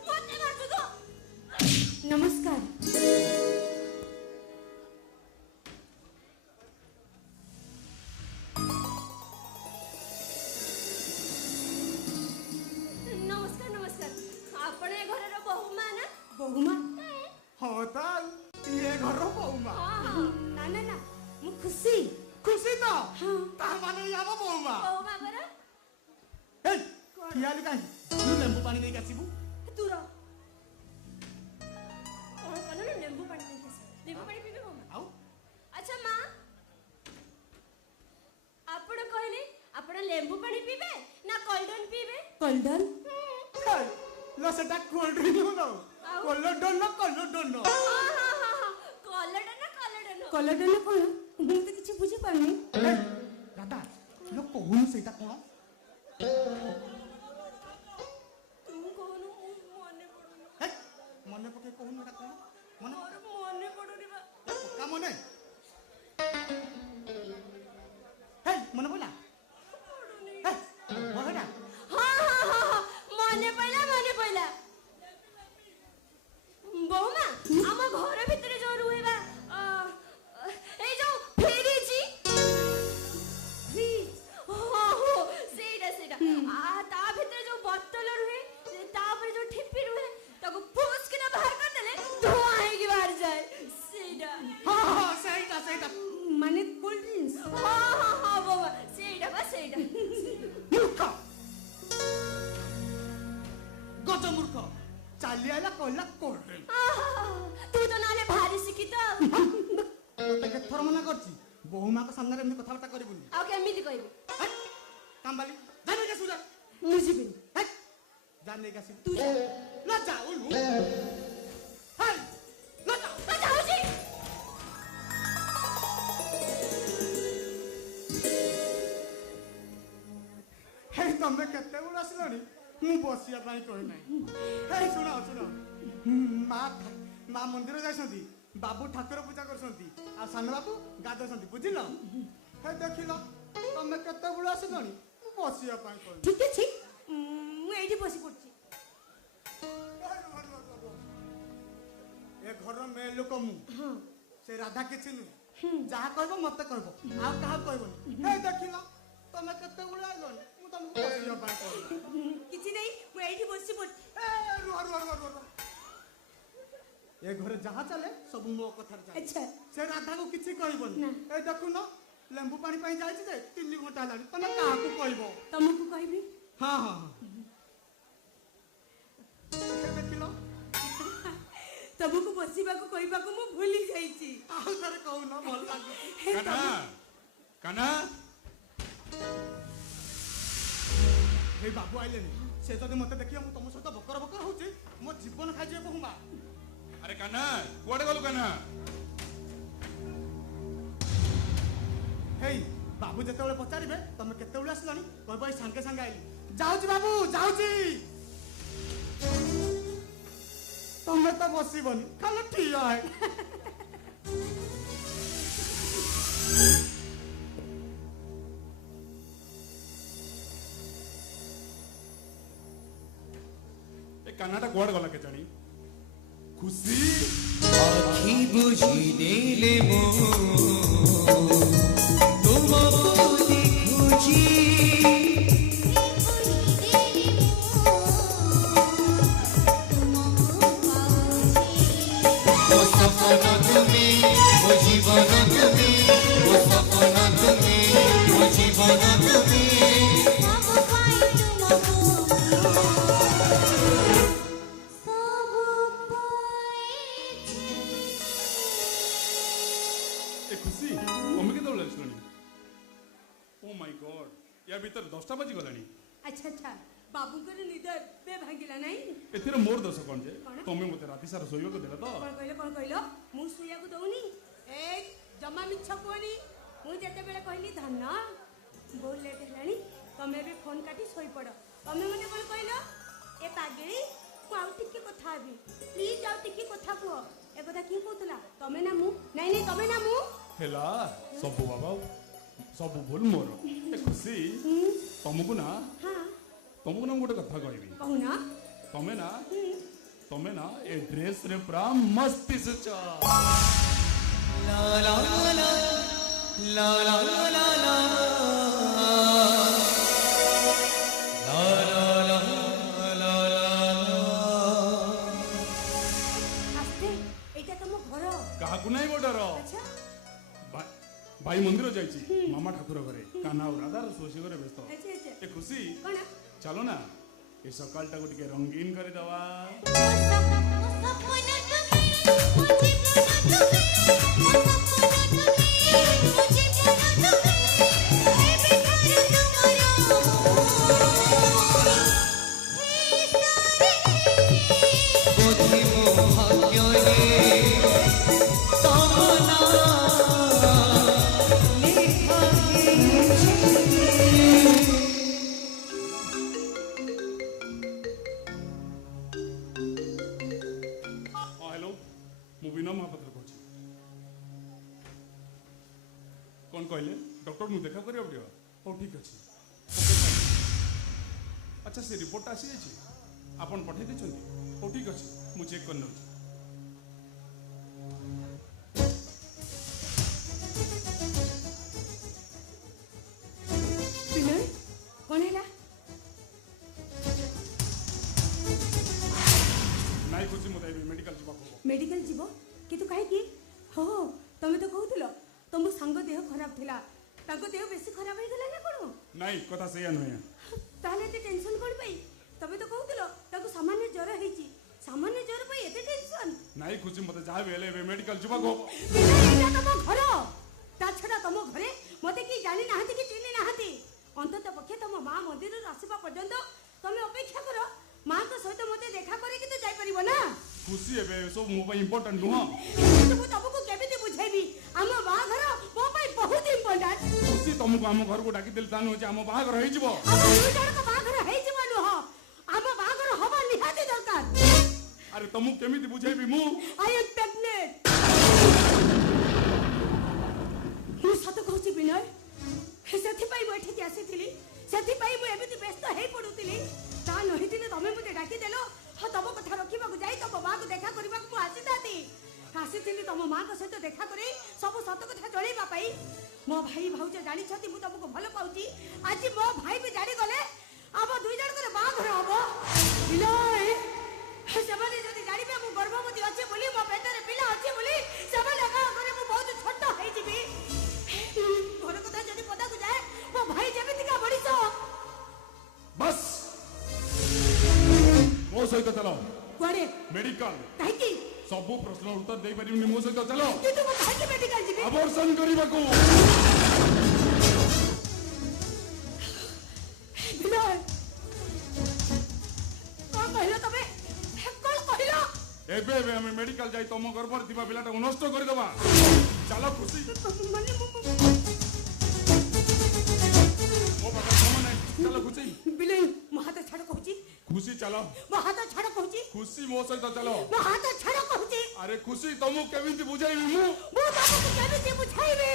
मते मारबो तो नमस्कार ଠିଆ ହେଲୁ କାହିଁକି ତୁ ଲେମ୍ବୁ ପାଣି ନେଇକି ଆସିବୁ ଦୂର କଣ କଲ ନା ଲେମ୍ବୁ ପାଣି ନେଇକି ଆସିବ ଲେମ୍ବୁ ପାଣି ପିଇବେ ମୋ ମା ଆଉ ଆଚ୍ଛା ମା ଆପଣ କହିଲେ ଆପଣ ଲେମ୍ବୁ ପାଣି ପିଇବେ ନା କୋଲ୍ଡନ୍ ପିଇବେ କୋଲ୍ଡନ୍ लो सेटा कोल्ड ड्रिंक हो ना ଆଉ? कोलोडोन କଲଡନ୍ କଲରଟା ନା କଣ ମୁଁ ତ କିଛି ବୁଝିପାରୁନି। दादा लो कहून सेटा कोन ତୁ କହୁନୁ ମୁଁ ମନେ ପଡୁନି हे मने पके कहून एटा कोन मने ମୋର ମନେ ପଡୁନି ବା पक्का मने हे मने बोला हे बोला ହଁ ମନେ ପଇଲା ବୋଉମା ଆମ ଘର ଭିତରେ ଯୋଉ ରୁହେ ବା ଏଇ ଯୋଉ ଫ୍ରିଜ ସେଇଟା ତା ଭିତରେ ଯୋଉ ବୋତଲ ରୁହେ ତାପରେ ଯୋଉ ଠିପି ରୁହେ ତାକୁ ଫୁସ୍ କିନା ବାହାର କରିଦେଲେ ଧୂଆଁ ହେଇକି ବାହାରି ଯାଏ ସେଇଟା हां सेटा सेटा ମାନେ କୋଲ୍ଡ ଡ୍ରିଙ୍କସ୍ ହଁ ବୋଉମା ସେଇଟା मूर्ख गज मूर्ख चाली आला कहला कोल्ड ड्रिंक ତୁ ତ ନହେଲେ ଭାରି ଶିକ୍ଷିତ तते केथर मना करछि बहु मां को सामने रे एमनी कथाबार्ता करबुनी ଆଉ କେମିତି କହିବୁ कामबाली जाने के सुजा ମୁଁ ଯିବିନି जाने के सुजा ତୁ ଯା ना जा उलू हाय ना जा ଯାଉଛି हे तमे केते उड़ आसलनी मु बसिया पाई कहि नै हे सुना सुना मां मंदिर जाइसंती बाबू ठाकुर पूजा करसंती आ सान बाबू गाधसंती बुझिल हे देखिल तमे केते उड़ आसलनी मु बसिया पाई कहि ଠିକ ଅଛି ମୁଁ ଏଇଠି ବସି ପଡୁଛି। ए घर में लोक मु से राधा किछि नु जहा कहबो मते कहबो आ कहा कहबो हे देखिल तमे केते उड़ आइलनी मु तमको बसिया पाई कहि କିଛି ନାହିଁ ମୁଁ ଏଇଠି ବସି ପଡୁଛି। ए रुआ रुआ रुआ रुआ ए घर जहा चले सब मो कथार चले ଆଚ୍ଛା से राधा को किछि कहबोनी ना। ए देखुन लेंबू पानी पाई जाई जे 3 घंटा लानी तमे काहा को कहबो ତମକୁ କହିବି हां हां देखिलो ତମକୁ ବସିବାକୁ କହିବାକୁ ମୁଁ ଭୁଲି ଯାଇଛି। आउ करे कहू ना भल लागु कान्हा कान्हा हे बाबू आइले से जदि मते देखियो मु तम सहित बकर बकर होची मो जीवन खाइ जे बहुमा अरे कान्हा कुआडे गलु कान्हा हे बाबू जेतेबेले पचारिबे तमे केतेबेले आसलनी कहबो ए संगे संगे आइली जाउची बाबू जाउची तमे तो बसिबनी खाली ठिया है ए कान्हाटा कुआडे गला के जानी खुशी आखि बुझी देले मो तुमको देखुची ओ सपना तुम्हें ओ जीवन तुम्हें ओ सपना तुम्हें ओ जीवन तुम्हें ए खुशी मम्मी के दौड़ लसलनी ओ माय गॉड या भीतर 10टा बजी गलानी ଆଚ୍ଛା ଆଚ୍ଛା ବାବୁଙ୍କର ନିଦ ଏବେ ଭାଙ୍ଗିଲା ନାହିଁ। एथिरे मोर दोष कोन जे कौन? तमे मते राती सारा सोइबो को देला तो କଣ କହିଲ ମୁଁ ଶୋଇବାକୁ ଦଉନି ଏ ଜମା ମିଛ କୁହନି। ମୁଁ ଯେତେବେଳେ କହିଲି ଧନ ବହୁତ ଲେଟ୍ ହେଲାଣି ତମେ ଏବେ ଫୋନ୍ କାଟି ଶୋଇପଡ଼ ତମେ ମୋତେ କଣ କହିଲ ଏ ପାଗେଳି ମୁଁ ଆଉ ଟିକେ କଥା ହେବି ପ୍ଲିଜ୍ ଆଉ ଟିକେ କଥା କୁହ ଏ କଥା କିଏ କହୁଥିଲା ତମେ ନା ମୁଁ ନାଇଁ ନାଇଁ ତମେ ନା ମୁଁ हेला सब बाबा सब भूल मोर ए खुशी तुमको ना ହଁ ମୁଁ ଗୋଟେ କଥା କହିବି କହୁନ ତମେ ନା ଏ ଡ୍ରେସ ରେ ପୁରା ମସ୍ତ ଦିଶୁଛ La la la la la la la la la ଆସ୍ତେ ଏଇଟା ତମ ଘର କାହାକୁ ନାହିଁ ଗୋଟର ଆଚ୍ଛା ଭାଇ ମନ୍ଦିର ଯାଇଛି ମାମା ଠାକୁର ଘରେ କାହ୍ନା ଆଉ ରାଧା ଶୋଷି ଘରେ ବ୍ୟସ୍ତ ଆଚ୍ଛା ଆଚ୍ଛା ଏ ଖୁସି କଣ ଚାଲ ନା ए सकाळटा को टिके रंगीन कर दवा डॉक्टर नु देखा करियो पड़ियो ओ ठीक अछि अच्छा से रिपोर्ट आसी अछि आपन पठै देछंती ओ ठीक अछि मु चेक कर नउछि विनय कोन हैला नाइ खुशी मते मेडिकल जीवा को मेडिकल जीवो कितु काहे की हो तमे तो कहउतलो तमो संग देह खराब थिला ताको देह बेसी खराब हो गला ना कोन नाइ कथा सही नय ताले ते टेंशन कोन पई तमे तो कहउतलो ताको सामान्य ज्वर हेची सामान्य ज्वर पई एते टेंशन नाइ खुशी मते जा बेले मेडिकल जीवा को एटा तमो घर ता छडा तमो घरे मते की जानि नाहती की चिनि नाहती अंतत पक्षे तमो मां मंदिर आसीबा पर्यंत तमे अपेक्षा करो मां तो सहित मते देखा करे कि तो जाई परिबो ना खुशी एबे सब मो पई इंपोर्टेंट नुह तो मु तमको केबिति बुझाइबी हम बा घर मो पई बहुत इंपोर्टेंट खुशी तमको हम घर को डाकी देल तानु जे हम बा घर होई जिवो हम दुजण को बा घर हेइ जिवो नुह हम बा घर हबा निहाती दरकार अरे तमु केमिति बुझाइबी मु आई एम प्रेग्नेंट मु सत कहछि विनय सेथि पई बैठी के आसीथिली सेथि पई मु एबिति व्यस्त हेइ पडुतिली ता नहितिले तमे मते डाकी देलो ह तम कथा रखिबा को जाई तम मां को देखा करबा को आसीताती आसीथिली तम मां को सहित देखा करी सब सत कथा जळेबा पई मो भाई भाउज जानि छथि मु तमको भलो पाउची आज मो भाई भी जानि गले अब दुई जण करे बा घर हबो विनय सेमाने जदि जानिबे मु गर्भवती अछि बोली मो पेटरे पिला अछि बोली सेमाने का करे मु बहुत छोट हेइ जिबी घर कथा जदि पता को जाए मो भाई जेमिति का बड़ी सो बस मो सहित चलो कुआडे मेडिकल काहे की सब प्रश्न उत्तर दे परिबनी मो सहित चलो तू तो काहे की मेडिकल जिबी अबॉर्शन करिबा को विनय कौन कहलो तबे कौन कहलो एबे एबे हम मेडिकल जाई तम गर्भर दिबा पिलाटा को नष्ट कर देबा चलो खुशी माने ओ बाबा समने चलो खुशी विनय मो हाथ छाड़ कहूची खुशी चलो मो हाथ छाड़ कहूची खुशी मो सहित चलो मो हाथ छाड़ कहूची अरे खुशी तमु केमिति बुझाइबी मु तमको केमिति बुझाइबे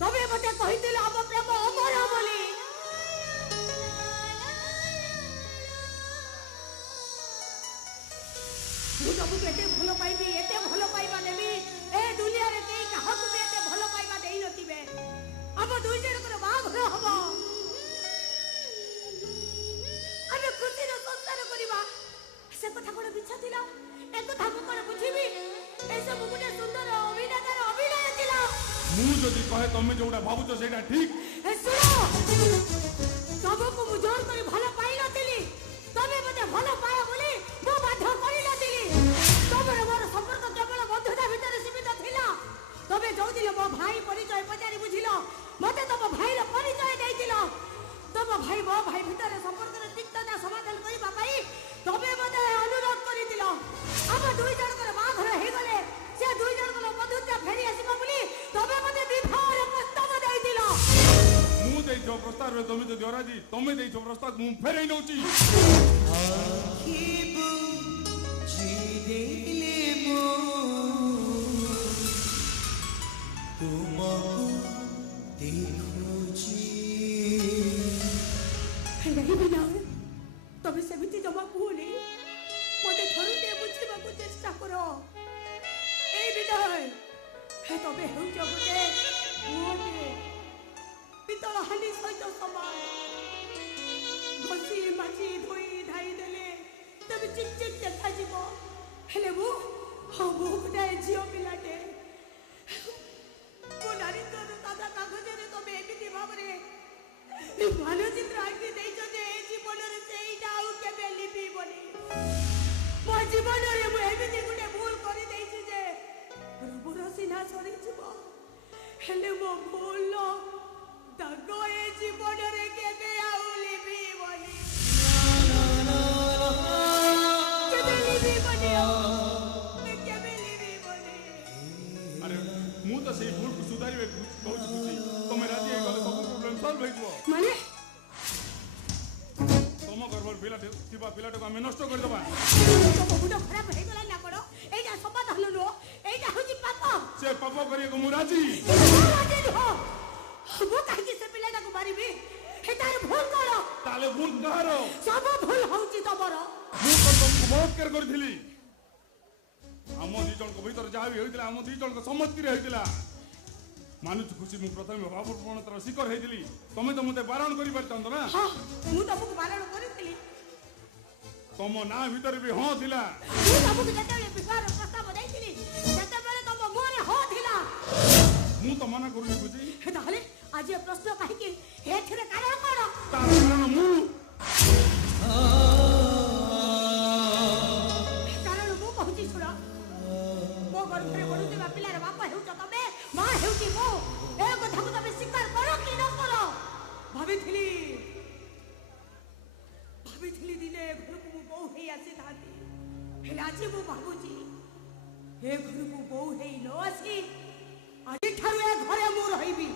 तबे मते कहितिला हम प्रेम अमर बोली मु तमको एते भलो पाइबा नेबी ए दुनिया रे केई काहकु भी एते भलो पाइबा देई नथिबे अब दुई जण कर बा घर हबो अबे खुशी रो संसार करिबा से कथा कोन बिछा थिला ए कथा मु कोन बुझिबी ए सब गुटे सुंदर अभिनेतार अभिनय थिला मु जदि कहे तमे जोडा भाबुछ सेटा ठीक ए सुनो तबको मु जोर करी भलो पाइ नथिली तबे मते भलो पाया बोली मु बाध्य करि नथिली तबरे मोर संपर्क केवल बंधुता भितर सीमित थिला तबे जो दिन मो भाई परिचय पचारी बुझिलो मते तब भाई रो परिचय देइतिलो तब भाई मो भाई भितर संपर्क रे तिक्तता समाधान करिबा पाई तबे मते अनुरोध करितिलो अब दुई जण कर बा घर हे गले से दुई जण कर बंधुता फेरी आसीबा बोली तबे मते विवाह रे प्रस्ताव देइतिलो मु देइथो प्रस्ताव रे तमे तो दियोराजी तमे देइथो प्रस्ताव मु फेरै नउची आखिबु जिदेले मो तुमको देखुची नहीं बिना तबे सेमिति जमा कुनी मते थरुते बुझिबा को चेष्टा करो ए विनय हे तबे हेउ जगते ओके पितल हानि सहित समान घसी माची धोई धाई देले तबे चिक चिक देखा जीवो हेले मु हम गुडाए जियो पिलाटे मो नारी तो सादा कागज रे तबे एमिति भाबरे मानचित्र आंकी देइछ जे ए जीवन रे से ସରିଯିବ ହେଲେ ମୋ ଭୁଲ ଦାଗ ଏ ଜୀବନରେ କେବେ ଆଉ ଲିଭିବନି କେବେ ଲିଭିବନି କେବେ ଲିଭିବନି अरे मु तो से भूल को सुधारिबे कहूची खुशी तमे राजी हे गले सब प्रॉब्लम सॉल्व होइजो माने तम गर्भर पिला थिबा पिलाटो हम नष्ट कर दबा तो मुंड खराब हे गला ना पड़ो एटा समाधान लो एटा होची पाप से पाप करिए को मु राजी राजी हो वो काहे से पिलाटा को मारिबी हेतार भूल करो ताले भूल कहारो सब भूल होची तमरो मु तो तुमको बहुत केयर करथिली हम दी जन को भीतर जा भी होइतला हम दी जन को सम्मति रे होइतला मानुच खुशी मु प्रथम बाबू प्रणतर शिकर हेतिली तमे तो मते बारण करि परतंत ना हां मु तमको बारण करितली तम ना भीतर भी हां थिला मु तमको जतेले विवाह प्रस्ताव दैतिली जतेबेले तम मोरे हो थिला मु तो मना करूनी खुशी ताले आज ये प्रश्न काहे कि हेथिरे कारण कोन तार कारण मु कारण मु कहूची छुड़ा मो गर्भरे बडुतिबा पिलार बापा हेउच तमे मां हेउची मो ए कथा को तमे स्वीकार करो कि न करो भाबिथिली दिने घर को बहु हे आसी थाती हेले आज मु भाबुची हे घर को बहु हे न आसी आज ठारू ए घरे मु रहिबी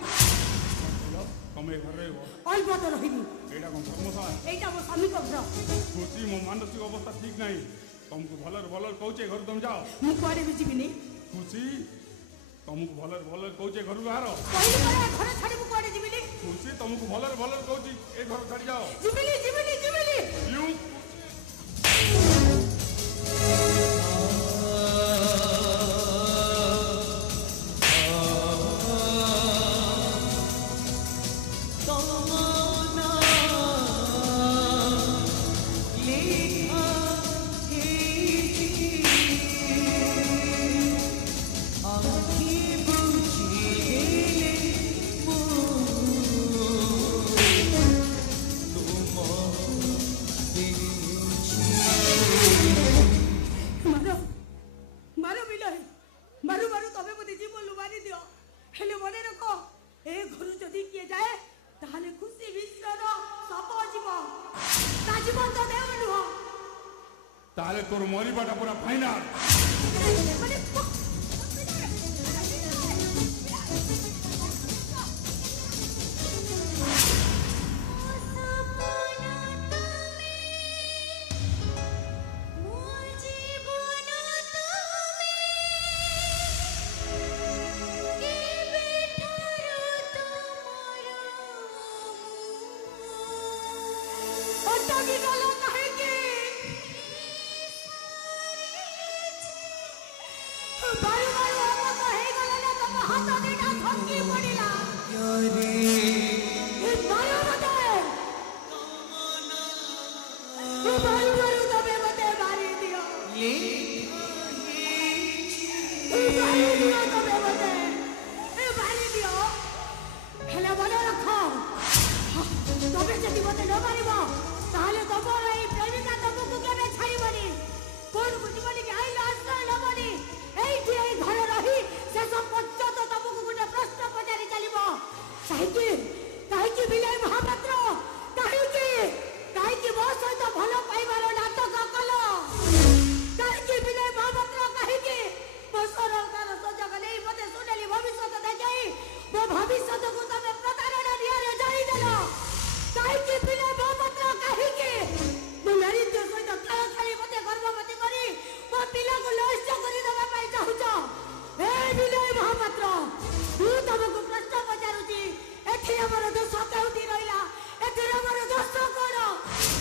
तमे घर रहबो अलबत रहिबी एटा कोन धर्मशाला एटा मो स्वामी को घर खुशी मो मानसिक अवस्था ठीक नहीं तुमको भलर कहूचे घर तुम जाओ मु कुआडे भी जीबिनी खुशी तुमको भलर कहूचे घर बाहर पहिले करे घर छाडी मु कुआडे जीबिनी खुशी तुमको भलर कहूची ए घर छाड़ी जाओ जीबिनी यू मारू तबे मते जीवन लुबानी दियो हेले मने रखो ए घरु जदी किए जाए ताले खुशी विश्वर सब जीव ता जीवन तो देव नुह ताले तोर मोरी बाटा पूरा फाइनल माने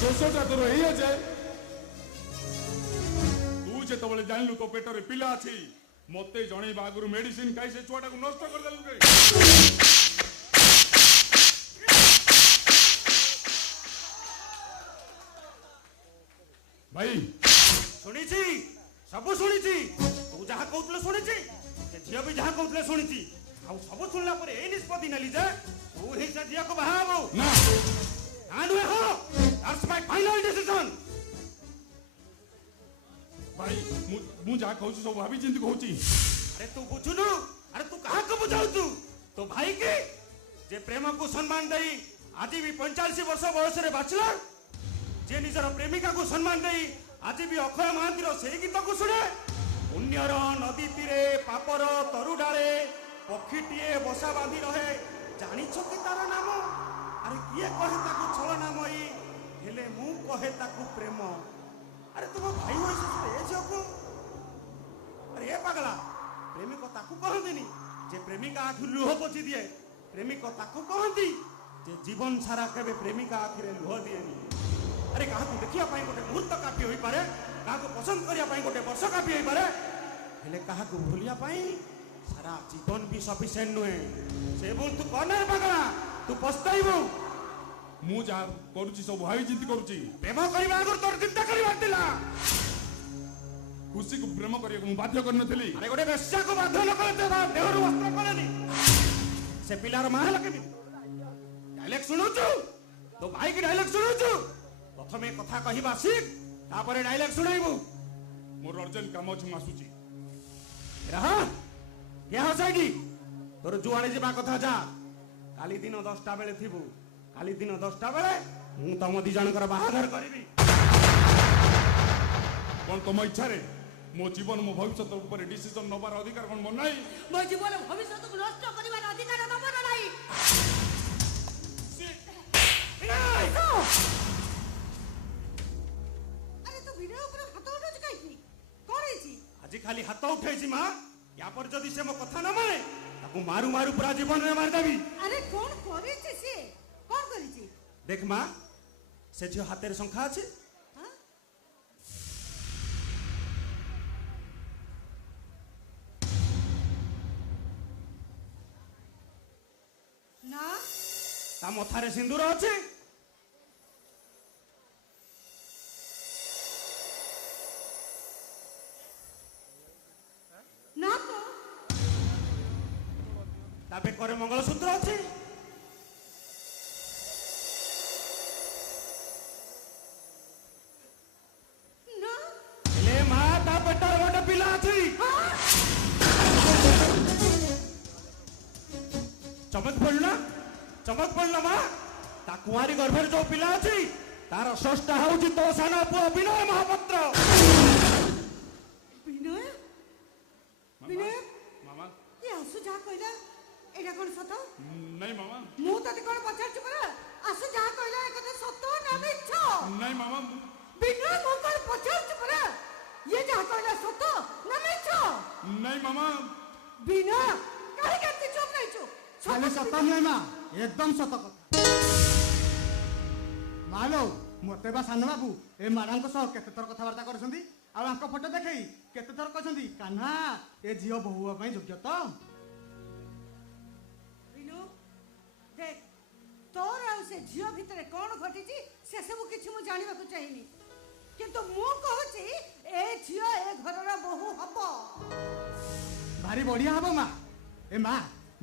दोषटा तोर एही अछि तू जे तबले जानलु तो पेटरे पिला अछि मते जणे बागुरु मेडिसिन काई से छुआटा को नष्ट कर देलु रे भाई सुनिछि सब सुनिछि तू जहा कहतले सुनिछि से झियो भी जहा कहतले सुनिछि आ सब सुनला पर ए निष्पत्ति नली जे तू ही से झियो को बहाबो ना आनु हो दैट्स माय फाइनल डिसीजन भाई मु जा कहू सब भाभी चिंती कहूची अरे तू बुझुनु अरे तू कहा को बुझाऊ तो भाई की जे प्रेम को सम्मान दई आज भी 45 वर्ष बयस रे बाचलर जे निजर प्रेमिका को सम्मान दई आज भी अक्षय महांतीर से गीत को शुणे पुण्यर नदी तीरे पापर तरुडारे पक्षीटीए बसा बांधी रहे जानिछ कि तार नाम अरे किए कहे ताकू छलनामयी हेले मु कहे ताकू प्रेम अरे तुम भाई हो ए झील को अरे ए पगला प्रेमिक ताकू कहती जे प्रेमिका आखि लुह पोछि दिए प्रेमिक ताकू कहती जे जीवन सारा केबे प्रेमिका आखिरे लुह दिएनी अरे काहाकू देखिया पाई गोटे मुहूर्त काफी होई पारे काहाकू पसंद करिया पाई गोटे वर्ष काफी होई पारे हेले काहाकू भूलिया पाई सारा जीवन भी सफिशिएंट नुहे से बोल तू कौन है पगला तू पछताइबो मु जा करूची सब भाई चिंती करूची प्रेम करिवा आगर तोर चिंता करिवा दिला खुशी को प्रेम करिया मु बाध्य कर नथली अरे गोटे बेश्या को बाध्य न करते बा देहरु वस्त्र कलेनी से पिलार माह लकेबी डायलॉग सुनुचु तो भाई की डायलॉग सुनुचु प्रथमे कथा कहिबा सीख तापरे डायलॉग सुनाइबु मोर अर्जेंट काम अछि मासुची रहा क्या हो जाएगी तोर जुआड़े जीवा कथा जा काली दिन 10टा बेले थिबु काली दिन 10टा बेले मु तम दी जनकर बाहागर करबी कोन तुम इच्छा रे मो जीवन मो भविष्य ऊपर डिसीजन नबार अधिकार कोन मन नाही ମୋ ଜୀବନ ଭବିଷ୍ୟତକୁ ନଷ୍ଟ କରିବାର ଅଧିକାର ତମର ନାହିଁ अरे तू वीडियो ऊपर हाथ उठाउछ काई कोन हेची आज खाली हाथ उठाइছি मां या पर जदी से मो कथा न माने ताकू मारू मारू पूरा जीवन में मार देबी अरे कोन करिछि से कोन करिछि देख मां से जो हातेर संख्या अछि हां ना ता मथारे सिंदूर अछि ना तो ता बेकर मंगलसूत्र अछि ना ले मां ता पेटर गोटे पिला अछि चमक पड़ना मां ता कुआरी गर्भर जो पिला अछि तार षष्ठ होउछि तो साना पुआ विनय महापात्र विनय विनय मामा ये आसु जा कहला एटा कोन सत नहीं मामा मु तते कोन पचारछु परा आसु जा कहला ए कथा सत ना मिछ नहीं मामा विनय मु कोन पचारछु परा ये जा कहला सत ना मिछ नहीं मामा विनय काहे के चुप नहीं छु खाली सत नहीं माँ एकदम सत कथा मालो मते बा सान बाबू ए माडांक सह केते थर कथबार्ता करछंती आ आंक फोटो देखई केते थर कहछंती कान्हा ए झियो बहुआ पई योग्य तो विनु देख तोर आ से झियो भितरे कोन घटिची से सब किछि मु जानिबा को चाहिनी किंतु मु कहछि ए झियो ए घरर बहु हबो भारी बढ़िया हबो माँ ए माँ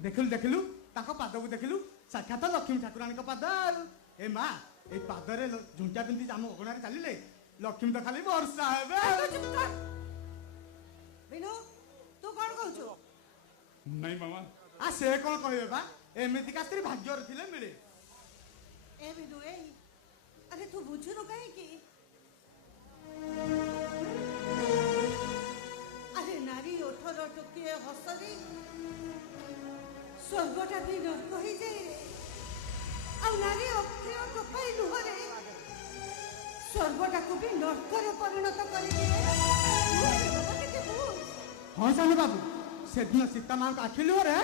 देखलु ताको पाद को देखलु साक्षात लक्ष्मी ठाकुरानी को पाद ए माँ ए पादरे झुंटा पिंदी जाम अगणारे चलिले लक्ष्मी तो खाली वर्षा हेबे चुप कर विनु तू कोन कहछु नहीं मामा आ से कोन कहबे बा एमिति का स्त्री भाग्यर थिले मिले ए विनु ए अरे तू बुझु न काहे की अरे नारी ओठर टुकिए हसरी स्वर्गटा भी नर्क हो जाए आ नारी अक्षय टोपाई लुहरे स्वर्गटा को भी नर्करे परिणत कर दिए हाँ सान बाबू से दिन सीता माँ आखि लुहरे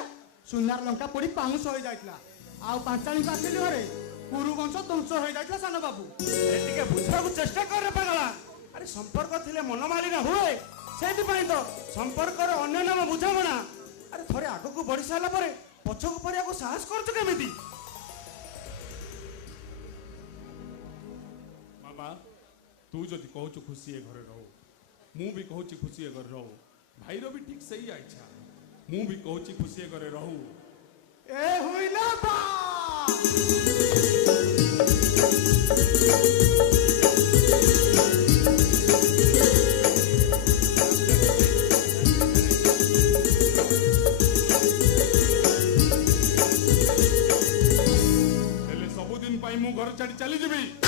सुनार लंका पड़ी पाउंस हो जाइतला आ पांचाणी आखि लुहरे पुरु वंश ध्वंस हो जाइतला सान बाबू ए टिके बुझाबू चेष्टा कर रे पागला अरे संपर्क थिले मनमाली ना हुए सेति पई तो संपर्क रो अन्य नाम बुझाबना अरे थोड़े आगो को बढ़ी साला परे पछको परिया को साहस करछु केमिति मामा तू जदि कहूछु खुशी ए घरे रहो मु भी कहूची खुशी ए घरे रहो भाईरो भी ठीक सही इच्छा मु भी कहूची खुशी ए घरे रहू ए हुइला बा ଚାଲିଯିବି